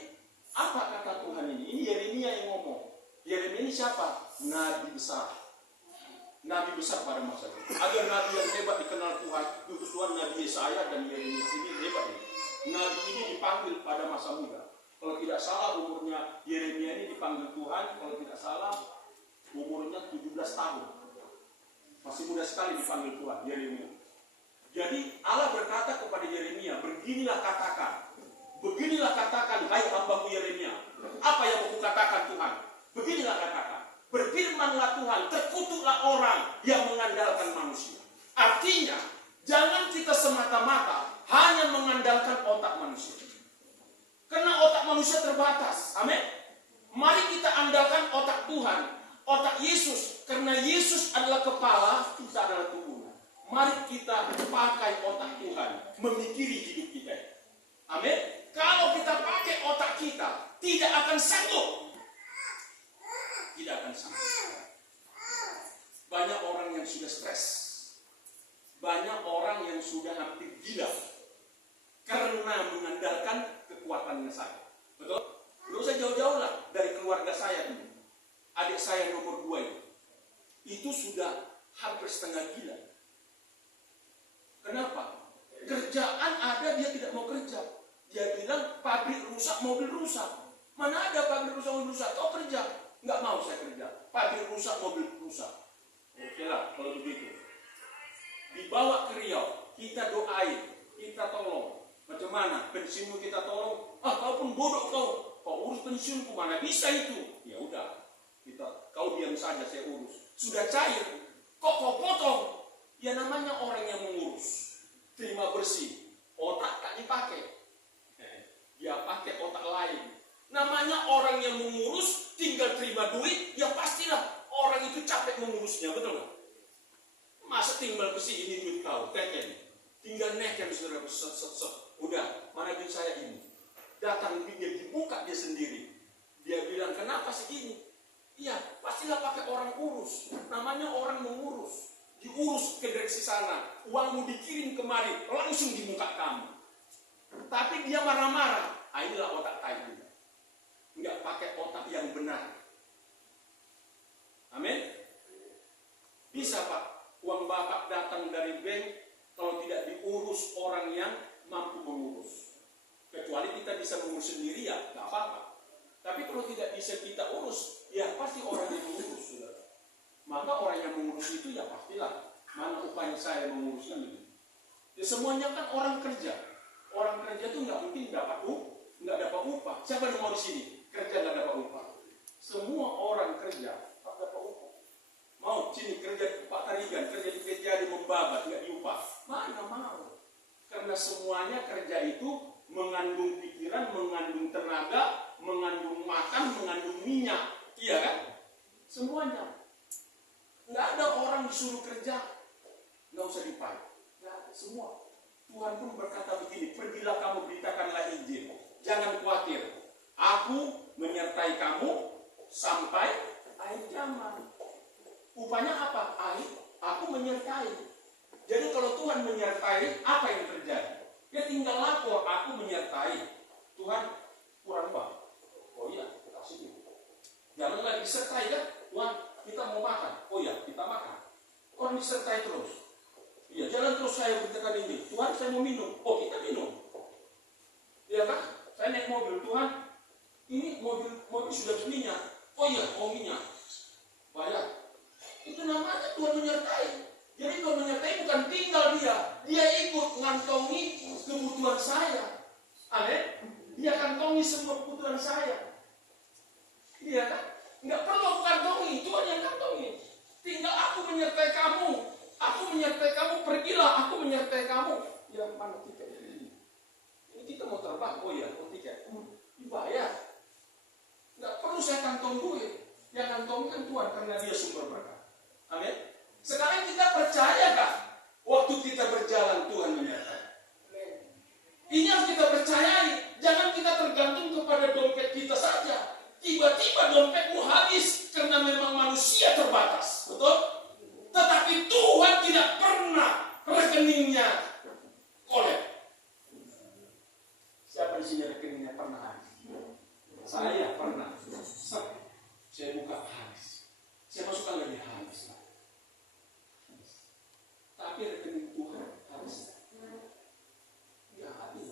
apa kata Tuhan ini? Ini Yeremia yang ngomong. Yeremia ini siapa? Nabi besar. Nabi besar pada masa itu. Ada nabi yang hebat dikenal Tuhan, khusus Tuhan Nabi Yesaya dan Yeremia ini hebat ini. Nabi ini dipanggil pada masa muda. Kalau tidak salah umurnya Yeremia ini dipanggil Tuhan, kalau tidak salah umurnya 17 tahun. Masih muda sekali dipanggil Tuhan, Yeremia. Jadi Allah berkata kepada Yeremia, beginilah katakan, hai hambaku Yeremia. Apa yang mau kukatakan Tuhan? Beginilah katakan, berfirmanlah Tuhan, terkutuklah orang yang mengandalkan manusia. Artinya, jangan kita semata-mata hanya mengandalkan otak manusia. Karena otak manusia terbatas. Amin. Mari kita andalkan otak Tuhan, otak Yesus. Karena Yesus adalah kepala, kita adalah tubuh. Mari kita pakai otak Tuhan, memikiri hidup kita. Amin. Kalau kita pakai otak kita, tidak akan sanggup. Tidak akan sanggup. Banyak orang yang sudah stres. Banyak orang yang sudah hampir gila. Karena mengandalkan kekuatannya saya. Betul? Tidak usah jauh-jauh lah dari keluarga saya ini. Adik saya nomor 2 itu. Itu sudah hampir setengah gila. Kenapa? Kerjaan ada, dia tidak mau kerja. Dia bilang pabrik rusak, mobil rusak. Mana ada pabrik rusak, mobil rusak? Kau kerja. Nggak mau saya kerja. Pabrik rusak, mobil rusak. Oke lah, kalau begitu. Dibawa ke Riau, kita doain, kita tolong. Macam mana? Pensiunmu kita tolong. Kau pun bodoh kau urus pensiunku, mana bisa itu? Ya udah, kau diam saja, saya urus. Sudah cair, kok kau potong? Ya namanya orang yang mengurus, terima bersih, otak tak dipakai. Dia pakai otak lain. Namanya orang yang mengurus, tinggal terima duit, ya pastilah orang itu capek mengurusnya, betul nggak? Masa tinggal bersih, ini duit kau, teken. Tinggal neken, saudara, udah, mana duit saya ini? Datang dia dibuka dia sendiri. Dia bilang, kenapa sih ini? Iya, pastilah pakai orang urus. Namanya orang mengurus. Diurus ke direksi sana. Uangmu dikirim kemari, langsung di muka kamu. Tapi dia marah-marah. Inilah otak tai. Enggak pakai otak yang benar. bisa mengurus sendiri ya nggak apa-apa. Tapi kalau tidak bisa kita urus, ya pasti orang yang mengurus, saudara. Maka orang yang mengurus itu ya pastilah mana upaya saya menguruskan itu. Ya semuanya kan orang kerja. Orang kerja itu nggak mungkin nggak dapat upah. Siapa yang mau di sini kerja nggak dapat upah? Semua orang kerja tak dapat upah. Mau sini kerja Pak Tarigan, kerja di PJD membabat nggak diupah? Mana mau? Karena semuanya kerja itu mengandung pikiran, mengandung tenaga, mengandung makan, mengandung minyak, iya kan? Semuanya. Nggak ada orang disuruh kerja, nggak usah dibayar. Nggak ada, semua. Tuhan pun berkata begini, pergilah kamu beritakanlah Injil. Jangan khawatir, aku menyertai kamu sampai akhir zaman. Upahnya apa? Aku menyertai. Jadi kalau Tuhan menyertai, apa yang terjadi? Ya tinggal lapor, aku menyertai. Tuhan kurang bang. Oh iya, kasih itu. Jangan lagi disertai kan? Tuhan, kita mau makan. Oh iya, kita makan. Orang disertai terus. Iya, jalan terus saya berkata ini. Tuhan, saya mau minum. Oh, kita minum. Iya kan? Saya naik mobil. Tuhan, ini mobil sudah minyak. Oh iya, mau minyak. Bayar. Itu namanya Tuhan menyertai. Jadi Tuhan menyertai bukan tinggal dia ikut ngantongi kebutuhan saya. Amin. Dia kantongi semua kebutuhan saya. Iya kan? Nggak perlu aku kantongi, Tuhan yang kantongi. Tinggal aku menyertai kamu. Aku menyertai kamu, pergilah, aku menyertai kamu. Ya mana tiket ini? Ini kita mau terbang, oh ya, mau tiket. Dibayar. Nggak perlu saya kantong duit. Yang kantong kan Tuhan, karena dia sumber berkah. Amin. Sekarang kita percaya gak? Waktu kita berjalan Tuhan menyertai. Ini harus kita percayai. Jangan kita tergantung kepada dompet kita saja. Tiba-tiba dompetmu habis karena memang manusia terbatas. Betul? Tetapi Tuhan tidak pernah rekeningnya kolek. Siapa di sini rekeningnya pernah habis? Saya pernah. Saya buka habis. Saya masukkan lagi habis. Tapi rekening Tuhan habis. Ya habis.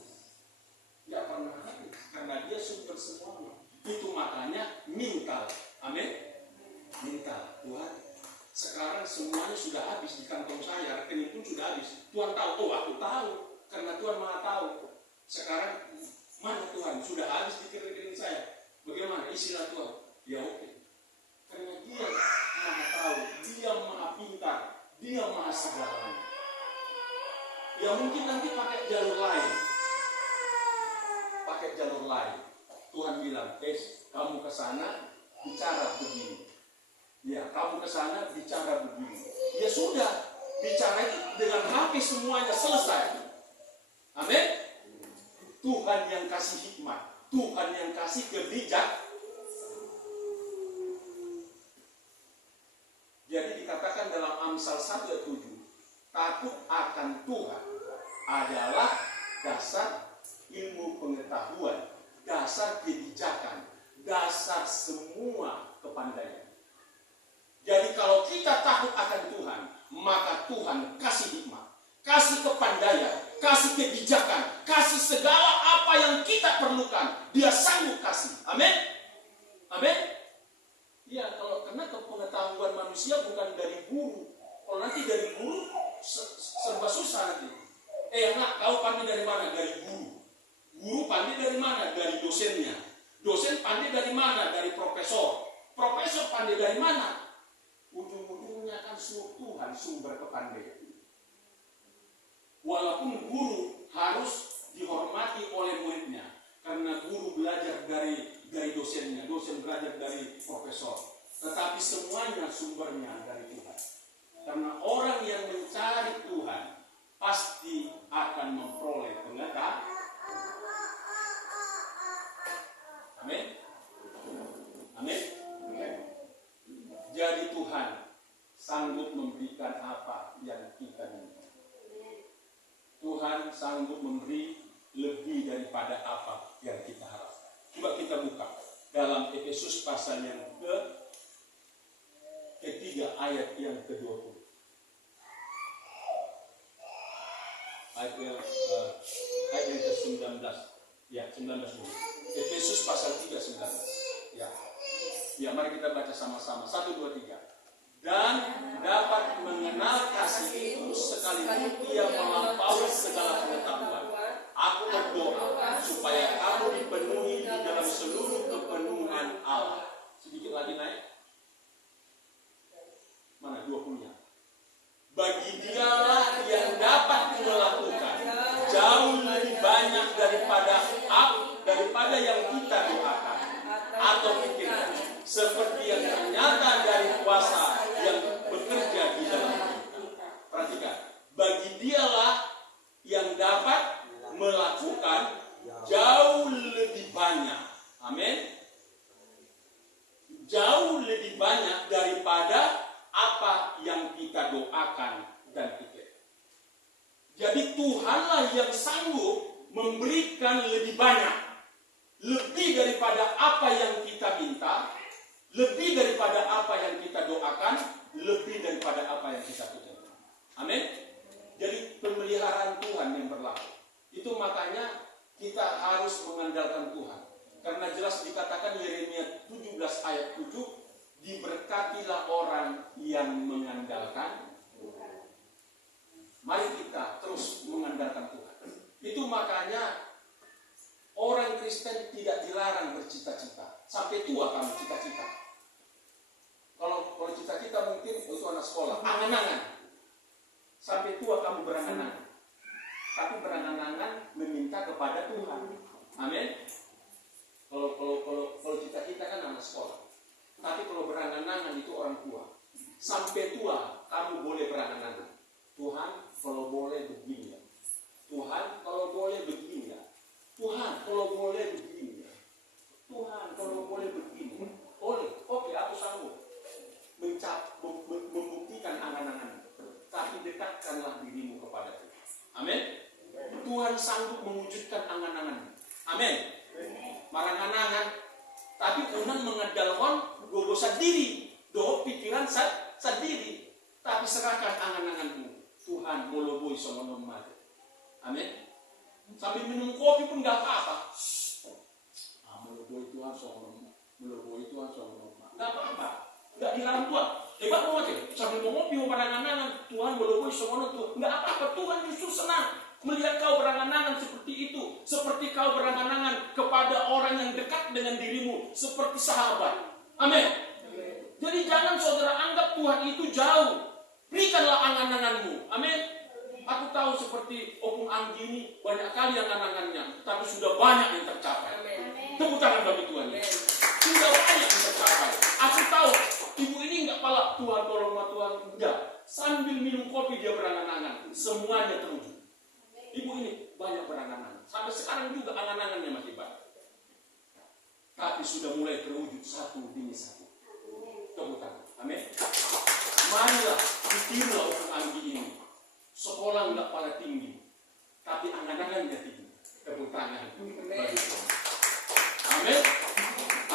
Ya pernah habis. Karena dia sumber semuanya. Itu makanya minta. Amin. Minta Tuhan. Sekarang semuanya sudah habis di kantong saya, rekening pun sudah habis. Tuhan tahu, oh aku tahu, karena Tuhan Maha tahu. Sekarang mana Tuhan sudah habis di rekening saya? Bagaimana istilah Tuhan? Ya oke. Karena Dia Maha tahu, Dia Maha pintar, Dia Maha segalanya. Ya mungkin nanti pakai jalur lain. Tuhan bilang, kamu ke sana bicara begini. Ya, kamu ke sana bicara begini. Ya sudah, bicara itu dengan HP semuanya selesai. Amin. Tuhan yang kasih hikmat, Tuhan yang kasih kebijak. Jadi dikatakan dalam Amsal 1 ayat 7, takut akan Tuhan adalah dasar ilmu pengetahuan, dasar kebijakan, dasar semua kepandaian. Jadi kalau kita takut akan Tuhan, maka Tuhan kasih hikmat, kasih kepandaian, kasih kebijakan, kasih segala apa yang kita perlukan. Dia sanggup kasih. Amin. Amin. Ya, kalau karena pengetahuan manusia bukan dari guru. Kalau nanti dari guru serba susah nanti. Enak, kau pandai dari mana? Dari guru. Guru pandai dari mana? Dari dosennya. Dosen pandai dari mana? Dari profesor. Profesor pandai dari mana? Ujung-ujungnya kan Tuhan sumber kepandaian. Walaupun guru harus dihormati oleh muridnya, karena guru belajar dari dosennya, dosen belajar dari profesor. Tetapi semuanya sumbernya dari Tuhan. Karena orang yang mencari Tuhan pasti akan memperoleh pengetahuan. Amin. Amin. Jadi Tuhan sanggup memberikan apa yang kita minta. Tuhan sanggup memberi lebih daripada apa yang kita harapkan. Coba kita buka dalam Efesus pasal yang ketiga ayat yang ke-20. Ayat yang ke-19. Ya, 19 dulu. Efesus pasal 3, 19. Ya. Ya, mari kita baca sama-sama. 1, 2, 3. Dan dapat mengenal kasih itu sekalipun ia melampaui segala pengetahuan. Aku berdoa supaya kamu dipenuhi di dalam seluruh kepenuhan Allah. Sedikit lagi naik. Mana 20-nya? Bagi dialah yang dapat melakukan jauh lebih banyak daripada yang kita doakan atau pikirkan, seperti yang ternyata dari kuasa yang bekerja di dalam kita. Perhatikan, bagi dialah yang dapat melakukan jauh lebih banyak. Amin. Jauh lebih banyak daripada apa yang kita doakan dan pikir. Jadi Tuhanlah yang sanggup memberikan lebih banyak, lebih daripada apa yang kita minta, lebih daripada apa yang kita doakan, lebih daripada apa yang kita pikirkan. Amin. Jadi pemeliharaan Tuhan yang berlaku. Itu makanya kita harus mengandalkan Tuhan. Karena jelas dikatakan Yeremia 17 ayat 7, diberkatilah orang yang mengandalkan Tuhan. Mari kita terus mengandalkan Tuhan. Itu makanya orang Kristen tidak dilarang bercita-cita. Sampai tua kamu cita-cita. Kalau cita-cita mungkin itu anak sekolah, angan-angan. Sampai tua kamu berangan-angan. Tapi berangan-angan meminta kepada Tuhan. Amin. Kalau cita-cita kan anak sekolah. Tapi kalau berangan-angan itu orang tua. Sampai tua kamu boleh berangan-angan. Tuhan kalau boleh begini ya. Tuhan kalau boleh begini ya. Tuhan kalau boleh begini ya. Tuhan kalau boleh begini. Oke, aku sanggup membuktikan angan-angan. Tapi dekatkanlah dirimu kepada Tuhan. Amin. Tuhan sanggup mewujudkan angan-angan. Amin. Marangan-angan. Tapi unang mengandalkan gogosan diri, doa pikiran sendiri. Tapi serahkan angan-anganmu. Tuhan moloboi somono mati. Amin. Sambil minum kopi pun gak apa-apa. Moloboi Tuhan somono. Moloboi Tuhan somono. Gak apa-apa. Gak dilarang Tuhan. Hebat banget ya. Sambil mau ngopi mau pandangan-angan Tuhan moloboi somono Tuhan. Gak apa-apa. Tuhan justru senang melihat kau berangan-angan seperti itu. Seperti kau berangan-angan kepada orang yang dekat dengan dirimu. Seperti sahabat. Amin. Jadi jangan saudara anggap Tuhan itu jauh. Berikanlah angan-anganmu. Amin. Aku tahu seperti Opung Anggi ini banyak kali angan-angannya. Tapi sudah banyak yang tercapai. Tepuk tangan bagi Tuhan. Sudah banyak yang tercapai. Aku tahu ibu ini enggak pala Tuhan tolong Tuhan. Enggak. Sambil minum kopi dia berangan-angan. Semuanya terwujud. Ibu ini banyak berangan-angan. Sampai sekarang juga angan-angannya masih banyak. Tapi sudah mulai terwujud satu demi satu. Tepuk tangan. Amin. Marilah ditirulah Opung Anggi ini. Sekolah enggak pala tinggi. Tapi angan-angannya tinggi. Tepuk tangan bagi Tuhan. Amin.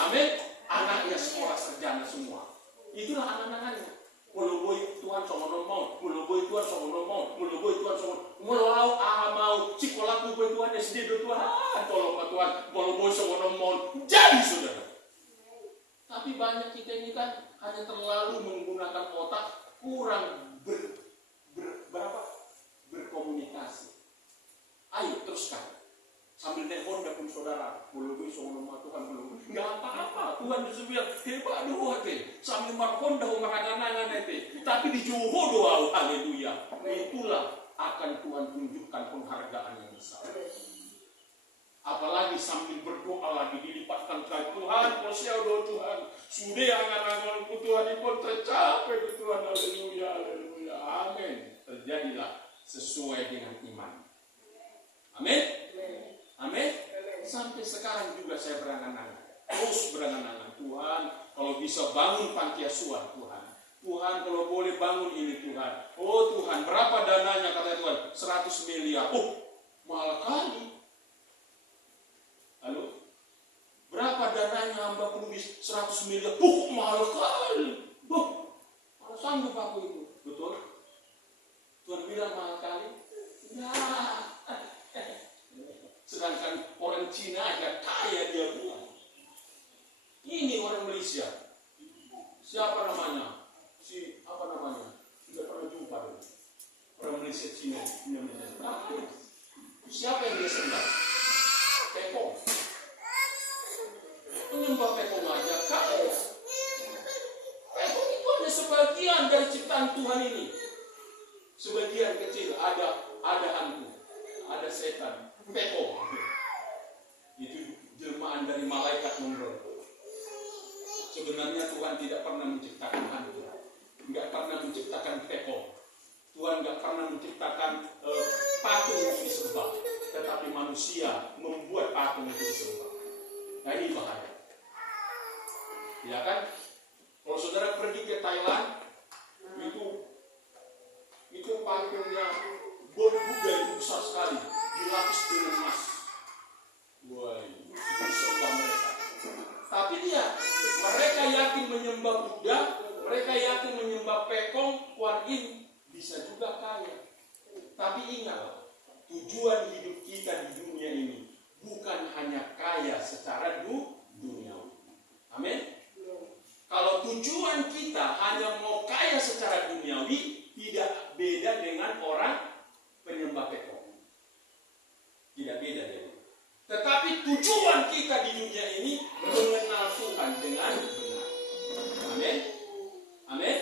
Amin. Anaknya sekolah sarjana semua. Itulah angan-angannya. Muloboi Tuhan somono mau, muloboi Tuhan somono mau, muloboi Tuhan somono mulau mau, sekolah tu Tuhan SD do Tuhan, tolong Tuhan, muloboi somono mau, jadi saudara. Tapi banyak kita ini kan hanya terlalu menggunakan otak, kurang berkomunikasi. Ayo teruskan. Sambil naik Honda pun saudara, muloboi somono mau Tuhan muloboi. Enggak apa-apa, Tuhan justru bilang, hebat doa ke. Sambil mar Honda umarangan itu. Tapi di Johor doa, haleluya. Itulah akan Tuhan tunjukkan penghargaan yang besar. Apalagi sambil berdoa lagi dilipatkan ke Tuhan, posya doa Tuhan. Sudah angan-anganku Tuhan pun tercapai ke Tuhan, haleluya, haleluya. Amin. Terjadilah sesuai dengan iman. Amin. Amin. Sampai sekarang juga saya berangan-angan. Terus berangan-angan. Tuhan, kalau bisa bangun panti asuhan Tuhan. Tuhan, kalau boleh bangun ini Tuhan. Oh Tuhan, berapa dananya kata Tuhan? 100 miliar. Oh, mahal kali. Halo? Berapa dananya hamba kudus? 100 miliar. Mahal kali. Kalau sanggup aku itu. Betul? Tuhan bilang mahal kali. Ya. Sedangkan orang Orang Cina aja kaya dia buat. Ini orang Malaysia. Siapa namanya? Tidak pernah jumpa dulu. Orang Malaysia Cina. Siapa yang dia sembah? Pekong. Penyembah pekong aja kaya. Pekong itu hanya sebagian dari ciptaan Tuhan ini. Sebagian kecil ada hantu, ada setan, pekong. Itu jelmaan dari malaikat memberontak. Sebenarnya Tuhan tidak pernah menciptakan hantu, nggak pernah menciptakan pekong. Tuhan nggak pernah menciptakan patung yang disembah, tetapi manusia membuat patung itu disembah. Nah ini bahaya. Ya kan? Kalau saudara pergi ke Thailand, itu patungnya Buddha itu besar sekali, dilapis dengan emas. Wah, itu sembah mereka. Tapi mereka yakin menyembah Buddha, mereka yakin menyembah Pekong, Kuan Yin, bisa juga kaya. Tapi ingat, tujuan hidup kita di dunia ini bukan hanya kaya secara duniawi. Amin. Kalau tujuan kita hanya mau kaya secara duniawi, tidak beda dengan orang penyembah pekong. Tidak beda dengan. Tetapi tujuan kita di dunia ini mengenal Tuhan dengan benar. Amin. Amin.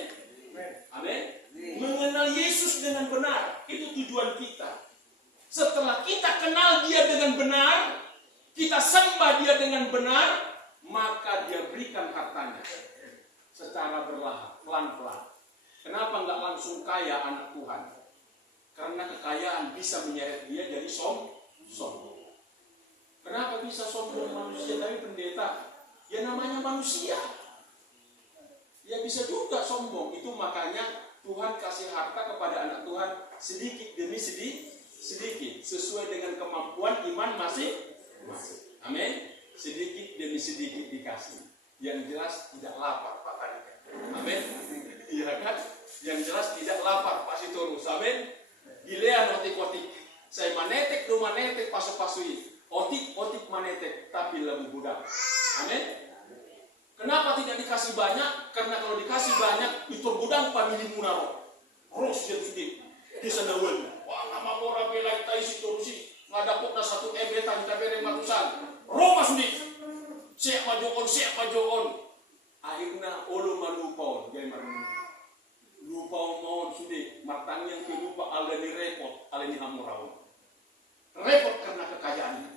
Amin. Mengenal Yesus dengan benar, itu tujuan kita. Setelah kita kenal Dia dengan benar, kita sembah Dia dengan benar, maka Dia berikan hartanya secara berlahap, pelan-pelan. Kenapa nggak langsung kaya anak Tuhan? Karena kekayaan bisa menyeret dia jadi sombong. Kenapa bisa sombong manusia dari pendeta? Ya namanya manusia. Ya bisa juga sombong. Itu makanya Tuhan kasih harta kepada anak Tuhan sedikit demi sedikit, sesuai dengan kemampuan iman masing-masing. Amin. Sedikit demi sedikit dikasih. Yang jelas tidak lapar Pak Kadika. Amin. Iya kan? Yang jelas tidak lapar Pak Sitorus. Amin. Gilea notik-otik. Saya manetek do manetek pasu-pasui. Otik manetek tapi lebih budak. Amin. Kenapa tidak dikasih banyak? Karena kalau dikasih banyak itu budang pamili munaro. Ros yang sedih. Di sanawan. Wah nama orang belai tai Sitorusi. Ngadapok na satu ebetan tabere matusan. Roma sedih. Siap majoon. Akhirnya olo malupaon. Gaya marunung. Lupa mohon sudah, martang yang kelupa alani repot, alani hamuraun. Repot karena kekayaannya.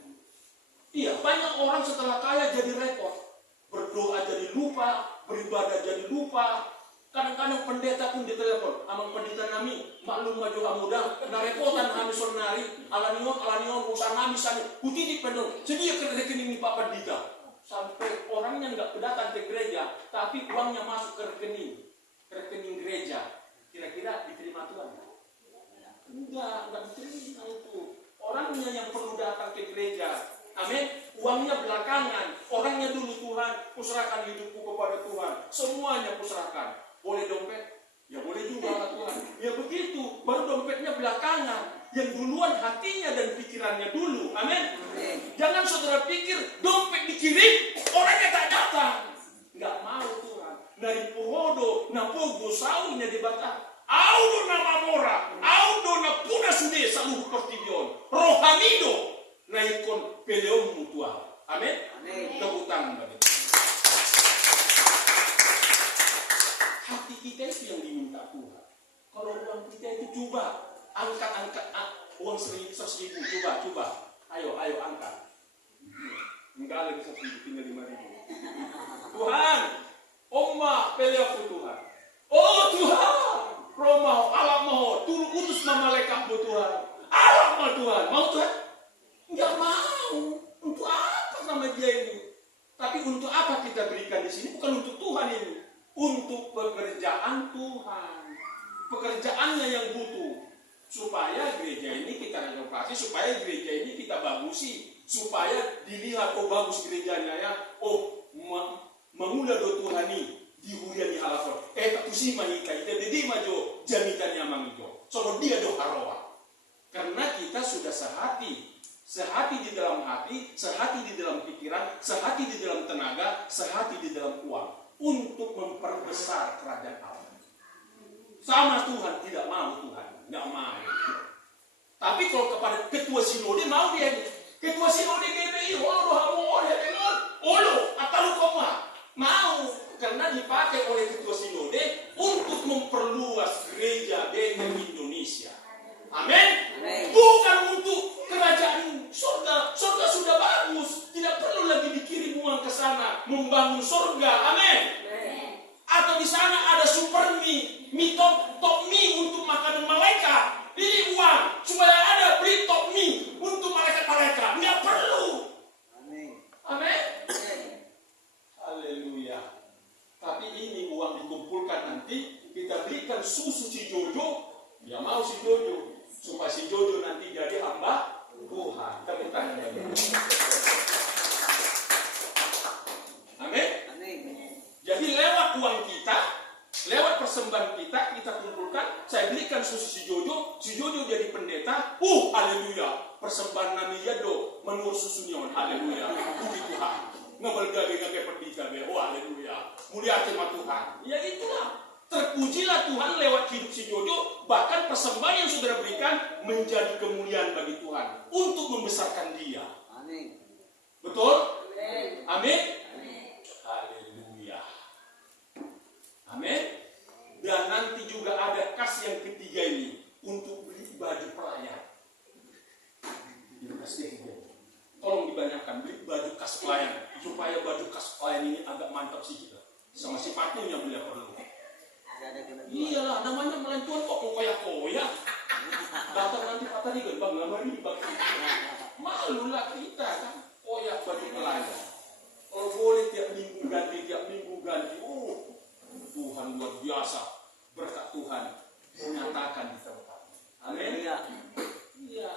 Iya, banyak orang setelah kaya jadi repot. Berdoa jadi lupa, beribadah jadi lupa. Kadang-kadang pendeta pun ditelepon, amang pendeta nami, maklum maju amuda, na repotan kami sonari, alanion, usaha nami sana, kutidik penuh, sedia ke rekening Pak Pendeta. Sampai orangnya nggak datang ke gereja, tapi uangnya masuk ke rekening gereja. Kira-kira diterima Tuhan? Enggak diterima itu. Orangnya yang perlu datang ke gereja. Amin. Uangnya belakangan. Orangnya dulu Tuhan, kuserahkan hidupku kepada Tuhan. Semuanya kuserahkan. Boleh dompet? Ya boleh juga Tuhan. Ya begitu. Baru dompetnya belakangan. Yang duluan hatinya dan pikirannya dulu. Amin. Jangan saudara pikir dompet dikirim, orangnya tak datang. Enggak mau Tuhan. Dari Puhodo, Napogo, saunya di Batam. Audo na mamora, audo na puna sude saluhu pertibion. Rohamido na ikon peleom mutua. Amin. Tepuk tangan bagi. Hati kita itu yang diminta Tuhan. Kalau uang kita itu coba angkat uang 1.000, coba. Ayo angkat. Enggak lagi 1.000, tinggal 5.000. Tuhan, Oma peleoku Tuhan. Oh Tuhan, Roma alam mau turun utus malaikat Tuhan. Alam mau Tuhan, mau Tuhan? Enggak mau. Untuk apa sama dia ini? Tapi untuk apa kita berikan di sini? Bukan untuk Tuhan ini. Untuk pekerjaan Tuhan. Pekerjaannya yang butuh. Supaya gereja ini kita renovasi, supaya gereja ini kita bagusi, supaya dilihat bagus gerejanya ya. Mangula do Tuhani di hurian di halafon. Takusi mahika ite dedi majo jamitannya mangijo. Sono dia do haroa. Karena kita sudah sehati Sehati di dalam hati, sehati di dalam pikiran, sehati di dalam tenaga, sehati di dalam uang. Untuk memperbesar kerajaan Allah. Sama Tuhan, tidak mau Tuhan. Nggak mau. Tapi kalau kepada ketua sinode, mau dia. Ketua sinode GBI, atau koma. Mau. Karena dipakai oleh ketua sinode untuk memperluas gereja Bethel Indonesia. Amin. Bukan untuk kerajaan surga. Surga sudah bagus. Tidak perlu lagi dikirim uang ke sana membangun surga. Amin. Atau di sana ada super mie top mie untuk makanan malaikat. Pilih uang supaya ada beli top mie untuk malaikat-malaikat. Tidak perlu. Amin. Haleluya. Tapi ini uang dikumpulkan nanti kita berikan susu si Jojo. Ya mau si Jojo. Supaya si Jojo nanti jadi hamba Tuhan. Kita minta. Amin. Jadi lewat uang kita, lewat persembahan kita kumpulkan. Saya berikan susu si Jojo jadi pendeta. Haleluya. Persembahan Nami Yado menurut susunya. Haleluya. Puji Tuhan. Ngebelgabe ngake perdikabe. Haleluya. Mulia tema Tuhan. Ya itulah. Terpujilah Tuhan lewat hidup si Jojo. Bahkan persembahan yang saudara berikan menjadi kemuliaan bagi Tuhan untuk membesarkan Dia. Amin. Betul? Amin. Haleluya. Amin. Dan nanti juga ada kas yang ketiga ini untuk beli baju pelayan. Ini kas ketiga. Tolong dibanyakan beli baju kas pelayan supaya baju kas pelayan ini agak mantap sih kita. Sama sepatunya beliau perlu. Iyalah, namanya melantuan kok koyak-koyak. Datang nanti kata nih bang, nggak ribet. Malu lah kita kan, koyak baju pelayan. Kalau boleh tiap minggu ganti. Tuhan luar biasa, berkat Tuhan dinyatakan di tempat. Amin. Iya.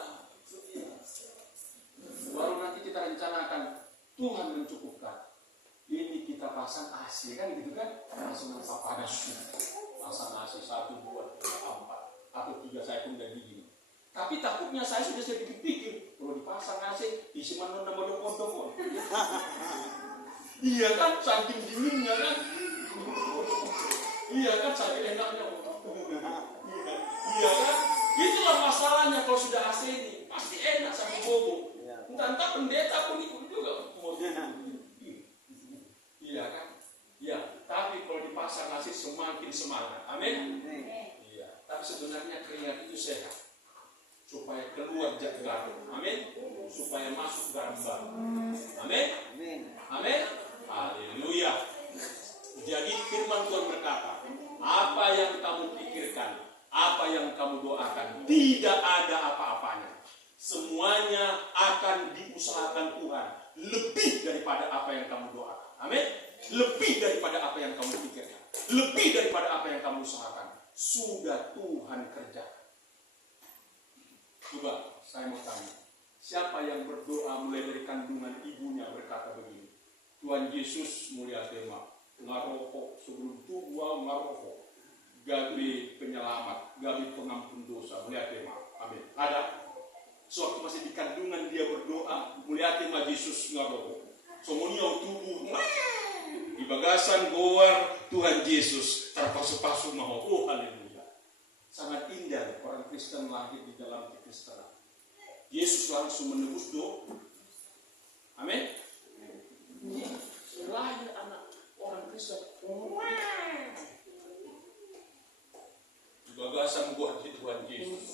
Baru nanti kita rencanakan Tuhan mencukupkan. Ini kita pasang AC kan gitu kan? Langsung pada pasang AC 1, 2, 3, 4 atau 3 saya pun udah gini. Tapi takutnya saya sudah sedikit pikir kalau dipasang AC isi mana nama dong. Iya kan, saking dinginnya kan. Iya kan, saking enaknya. Iya kan, itulah masalahnya kalau sudah AC ini pasti enak sampai bobo. Entah pendeta pun ikut juga. Iya kan? Iya, tapi kalau dipasang AC semakin semangat. Amin. Iya, tapi sebenarnya keringat itu sehat. Supaya keluar garam. Amin. Supaya masuk garam baru. Amin. Amin. Haleluya. Jadi firman Tuhan berkata, apa yang kamu pikirkan, apa yang kamu doakan, tidak ada apa-apanya. Semuanya akan diusahakan Tuhan lebih daripada apa yang kamu doakan. Amin. Lebih daripada apa yang kamu pikirkan, lebih daripada apa yang kamu usahakan, sudah Tuhan kerjakan. Coba saya mau tanya, siapa yang berdoa mulai dari kandungan ibunya berkata begini, Tuhan Yesus mulia tema, ngarokok sebelum tua ngarokok, gabi penyelamat, gabi pengampun dosa, mulia tema. Amin. Ada? Sewaktu masih di kandungan dia berdoa, mulia tema Yesus ngarokok. Semuanya tubuh, di bagasan goar Tuhan Yesus terpasu-pasu mau. Haleluya. Sangat indah orang Kristen lahir di dalam kekristenan. Yesus langsung menebus doa. Amin. Lahir anak orang Kristen. Di bagasan goar Tuhan Yesus.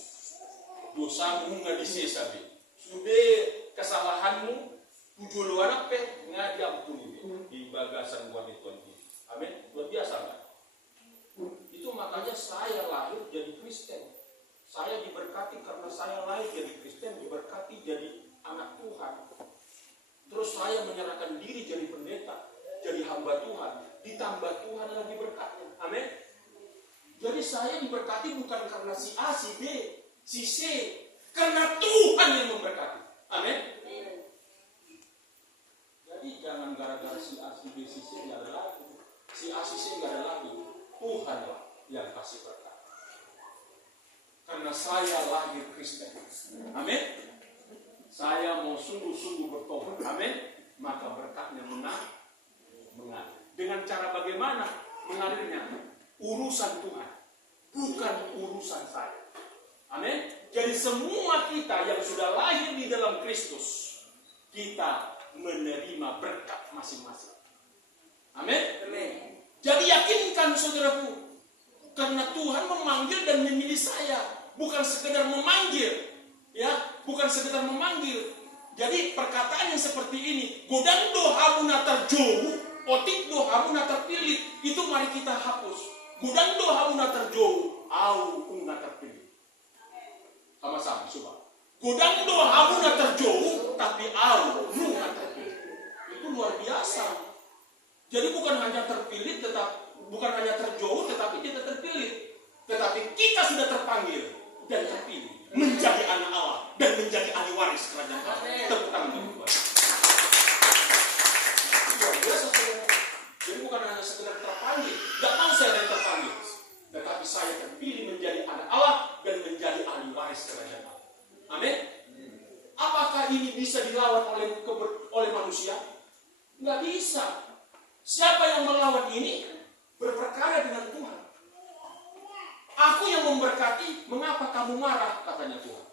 Dosamu nggak disesabi. Sudah kesalahanmu tujuh luar apa nggak diampuni di bagasan buat Tuhan Yesus. Amin. Luar biasa kan? Itu makanya saya lahir jadi Kristen. Saya diberkati karena saya lahir jadi Kristen, diberkati jadi anak Tuhan. Terus saya menyerahkan diri jadi pendeta, jadi hamba Tuhan. Ditambah Tuhan lagi berkatnya. Amin. Jadi saya diberkati bukan karena si A, si B, si C, karena Tuhan yang memberkati. Amin. Jadi jangan gara-gara si A, si B, si C nggak ada lagi. Si A, si C nggak ada lagi. Tuhanlah yang kasih berkat. Karena saya lahir Kristen. Amin. Saya mau sungguh-sungguh bertobat. Amin. Maka berkatnya mengalir. Dengan cara bagaimana mengalirnya? Urusan Tuhan, bukan urusan saya. Amin. Jadi semua kita yang sudah lahir di dalam Kristus, kita menerima berkat masing-masing. Amin. Jadi yakinkan saudaraku, karena Tuhan memanggil dan memilih saya, bukan sekedar memanggil, ya, bukan sekedar memanggil. Jadi perkataan yang seperti ini, godang dohamu natar jauh, otik dohamu natar pilit, itu mari kita hapus. Godang dohamu natar jauh, au natar pilit. Sama-sama, coba. Godang dohamu natar jauh, tapi au natar pilit. Itu luar biasa. Jadi bukan hanya terpilih, bukan hanya terjauh, tetapi kita terpilih. Tetapi kita sudah terpanggil dan terpilih menjadi anak Allah dan menjadi ahli waris kerajaan Allah. Tepuk tangan bagi Tuhan. Luar biasa, saudara. Jadi bukan hanya sekedar terpanggil, tidak mau saya yang terpanggil, tetapi saya terpilih menjadi anak Allah dan menjadi ahli waris kerajaan Allah. Amin. Apakah ini bisa dilawan oleh manusia? Nggak bisa. Siapa yang melawan ini berperkara dengan Tuhan. Aku yang memberkati, mengapa kamu marah, katanya Tuhan.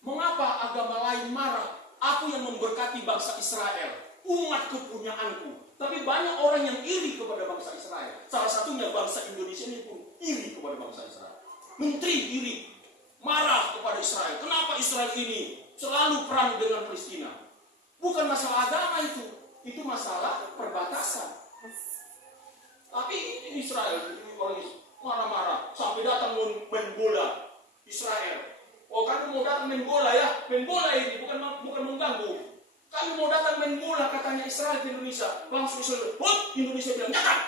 Mengapa agama lain marah? Aku yang memberkati bangsa Israel, umat kepunyaanku. Tapi banyak orang yang iri kepada bangsa Israel. Salah satunya bangsa Indonesia ini pun iri kepada bangsa Israel. Menteri iri, marah kepada Israel. Kenapa Israel ini selalu perang dengan Palestina? Bukan masalah agama itu masalah perbatasan. Tapi Israel, orang marah-marah, sampai datang main bola Israel. Oh, kami mau datang main bola ya, main bola ini bukan mengganggu. Kami mau datang main bola, katanya Israel ke Indonesia. Langsung Israel, Indonesia bilang, jangan.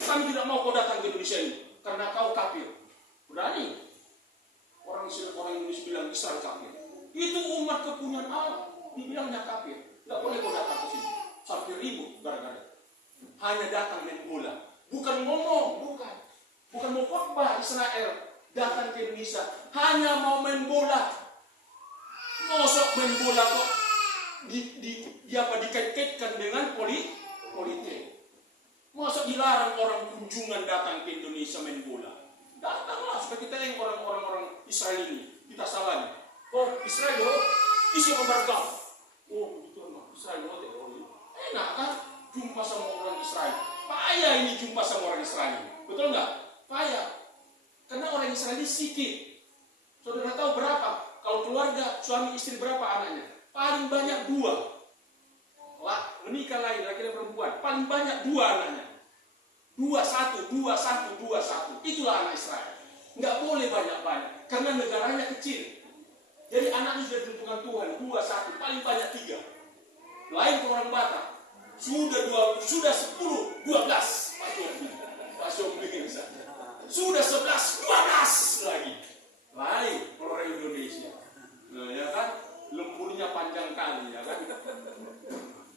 Kami tidak mau kau datang ke Indonesia ini, karena kau kafir. Berani. Orang Indonesia bilang Israel kafir. Itu umat kepunyaan Allah, dibilangnya kafir. Tidak boleh kau datang ke sini. Sampai ribut gara-gara. Hanya datang main bola. Bukan ngomong, bukan mau khotbah Israel. Datang ke Indonesia. Hanya mau main bola. Mosok main bola kok dikait-kaitkan dengan politik. Mosok dilarang orang kunjungan datang ke Indonesia main bola. Datanglah supaya kita yang orang-orang Israel ini. Kita salahnya. Oh Israel, isi embargo. Oh begitu Israel, enak kan jumpa sama orang Israel. Payah ini jumpa sama orang Israel. Betul nggak? Payah. Karena orang Israel ini sedikit. Saudara tahu berapa? Kalau keluarga suami istri berapa anaknya? Paling banyak 2. Menikah lain laki dan perempuan. Paling banyak 2 anaknya. 2-1. Itulah anak Israel. Nggak boleh banyak-banyak. Karena negaranya kecil. Jadi anaknya sudah ditentukan Tuhan. 2-1. Paling banyak 3. Lain ke orang Batak. Sudah 10, 12. Pak Syom bikin saja. Sudah 11, 12 lagi. Lain orang Indonesia. Nah, ya kan? Lemburnya panjang kali, ya kan?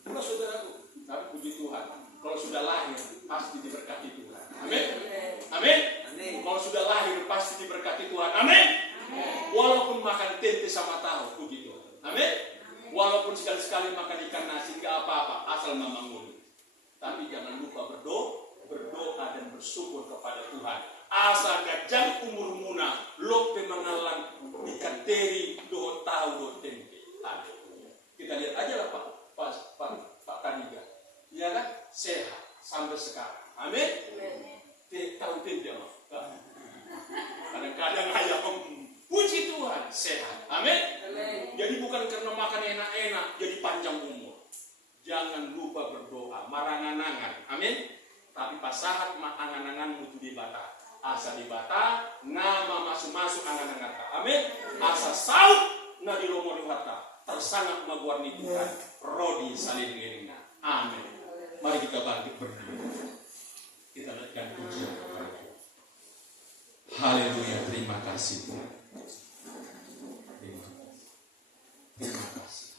Nah, saudaraku, tapi puji Tuhan. Kalau sudah lahir, pasti diberkati Tuhan. Amin. Amin. Kalau sudah lahir, pasti diberkati Tuhan. Amin. Walaupun makan tempe sama tahu, puji Tuhan. Amin. Walaupun sekali-sekali makan ikan nasi, gak apa-apa, asal membangun. Tapi jangan lupa berdoa dan bersyukur kepada Tuhan. Asal gajang umur muna, lo pemangalan ikan teri, do tahu do tempe. Kita lihat aja lah Pak Kaniga, ya kan, sehat sampai sekarang. Amin. Tahu tempe apa? Kadang-kadang ayam, puji Tuhan, sehat. Amin. Jadi bukan karena makan enak-enak jadi panjang umur. Jangan lupa berdoa, maranganangan. Amin. Tapi pasahat angan-anganmu itu dibata. Asa dibata, nama masuk-masuk angan-angan. Amin. Asa saut na di lomori hata. Tersangat magwarni Tuhan. Rodi salin ngiringna. Amin. Mari kita bangkit berdua. Kita naikkan pujian kepada Tuhan. Haleluya. Terima kasih Tuhan. Terima kasih.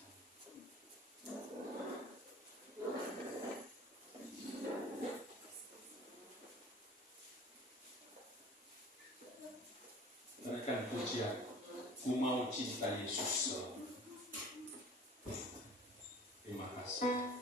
Naikkan pujian. Ku mau cinta Yesus. terima kasih.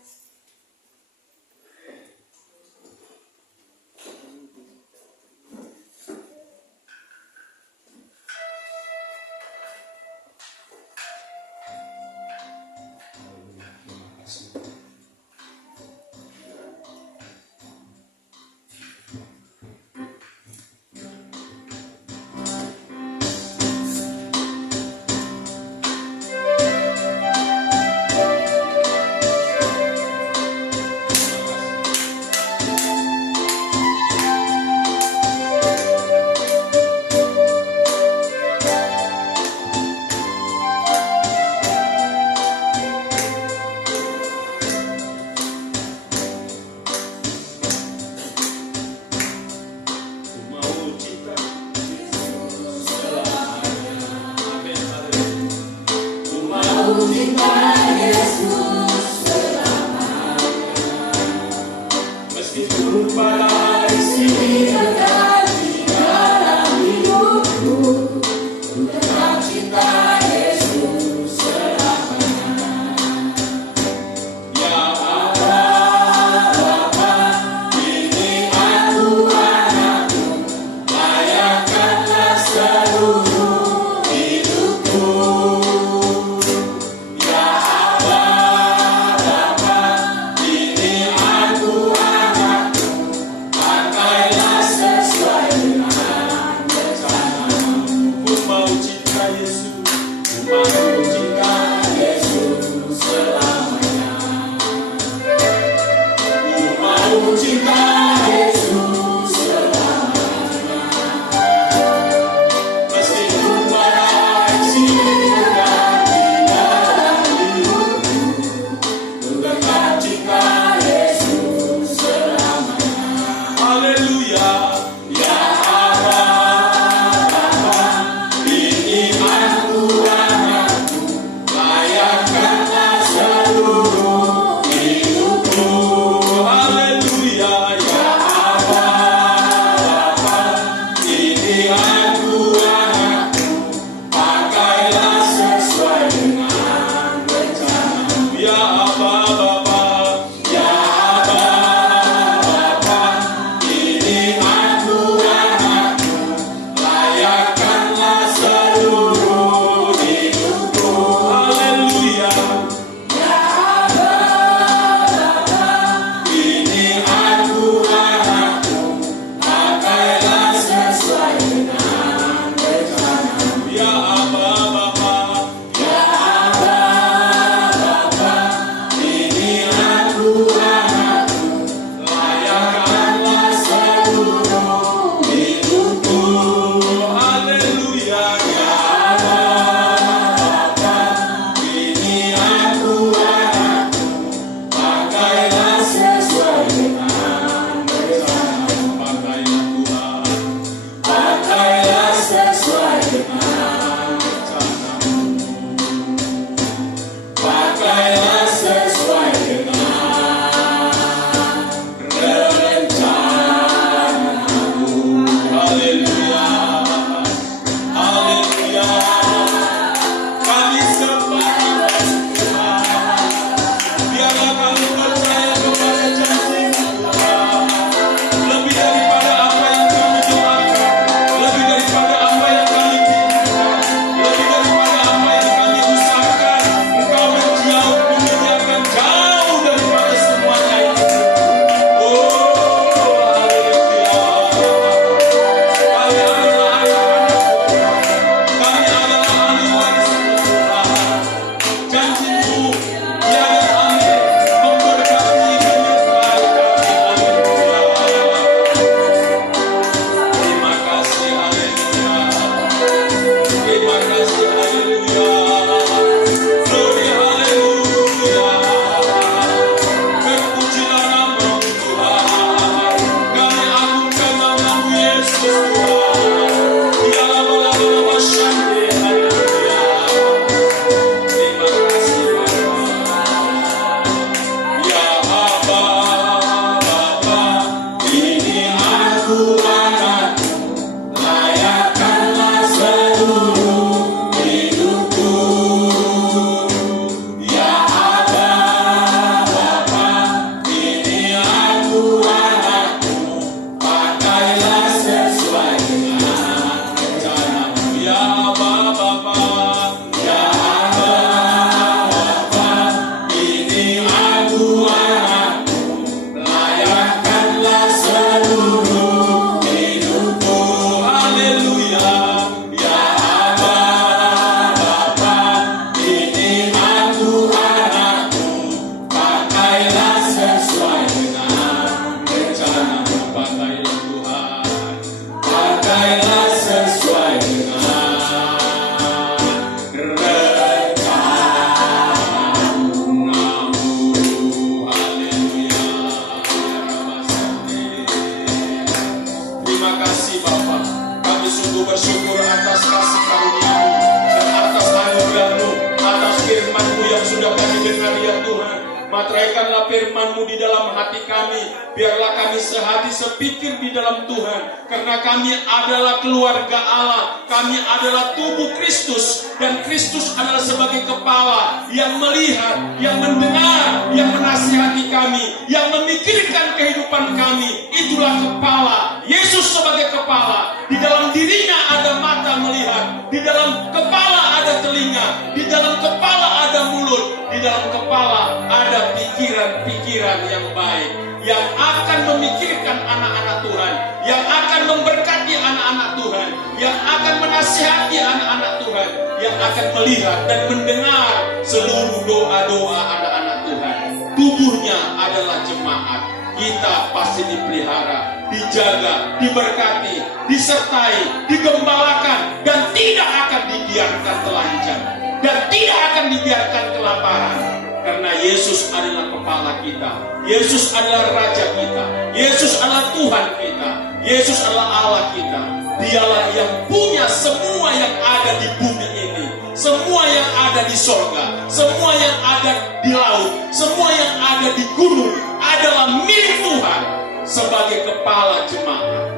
Materaikanlah firman-Mu di dalam hati kami. Biarlah kami sehati sepikir di dalam Tuhan. Karena kami adalah keluarga Allah. Kami adalah tubuh Kristus. Dan Kristus adalah sebagai kepala yang melihat, yang mendengar, yang menasihati kami, yang memikirkan kehidupan kami. Itulah kepala. Yesus sebagai kepala. Di dalam dirinya ada mata melihat. Di dalam kepala ada telinga. Di dalam kepala ada mulut. Di dalam kepala ada pikiran-pikiran yang baik, yang akan memikirkan anak-anak Tuhan, yang akan memberkati anak-anak Tuhan, yang akan menasihati anak-anak Tuhan, yang akan melihat dan mendengar seluruh doa-doa anak-anak Tuhan. Tubuhnya adalah jemaat. Kita pasti dipelihara, dijaga, diberkati, disertai, digembalakan, dan tidak akan dibiarkan telanjang, dan tidak akan dibiarkan kelaparan. Karena Yesus adalah kepala kita, Yesus adalah Raja kita, Yesus adalah Tuhan kita, Yesus adalah Allah kita. Dialah yang punya semua yang ada di bumi ini, semua yang ada di sorga, semua yang ada di laut, semua yang ada di gunung adalah milik Tuhan sebagai kepala jemaat.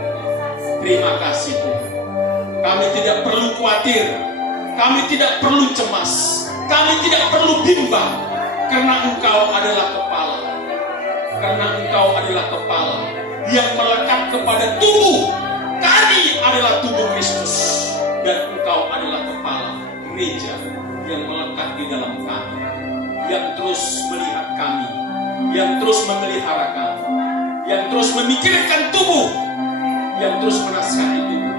Terima kasih Tuhan. Kami tidak perlu khawatir, kami tidak perlu cemas, kami tidak perlu bimbang. Karena Engkau adalah kepala. Karena Engkau adalah kepala yang melekat kepada tubuh. Kami adalah tubuh Kristus. Dan Engkau adalah kepala gereja yang melekat di dalam kami, yang terus melihat kami, yang terus memelihara kami, yang terus memikirkan tubuh, yang terus menasihati tubuh,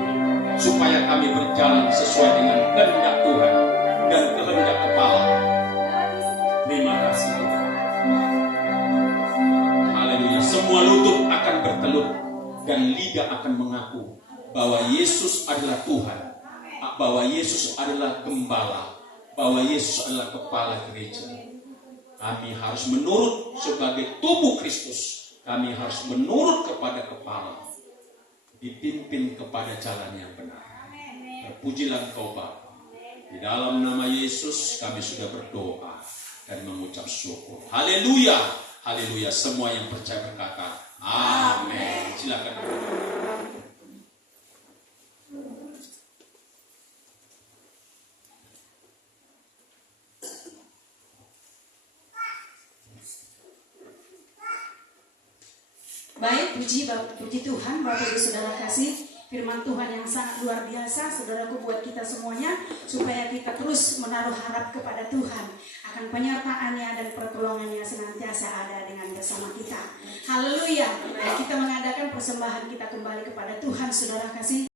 supaya kami berjalan sesuai dengan kehendak Tuhan dan kehendak kepala. Terima kasih. Haleluya. Semua lutut akan bertelur dan lidah akan mengaku bahwa Yesus adalah Tuhan, bahwa Yesus adalah gembala, bahwa Yesus adalah kepala gereja. Kami harus menurut sebagai tubuh Kristus. Kami harus menurut kepada kepala, dipimpin kepada jalan yang benar. Terpujilah Engkau Bapa. Di dalam nama Yesus kami sudah berdoa dan mengucap syukur. Haleluya, haleluya. Semua yang percaya berkata, amin. Silakan. Baik, puji Tuhan, Bapak Ibu Saudara kasih. Firman Tuhan yang sangat luar biasa, saudaraku, buat kita semuanya, supaya kita terus menaruh harap kepada Tuhan akan penyertaannya dan pertolongannya senantiasa ada dengan bersama kita. Haleluya. Kita mengadakan persembahan kita kembali kepada Tuhan, saudara kasih.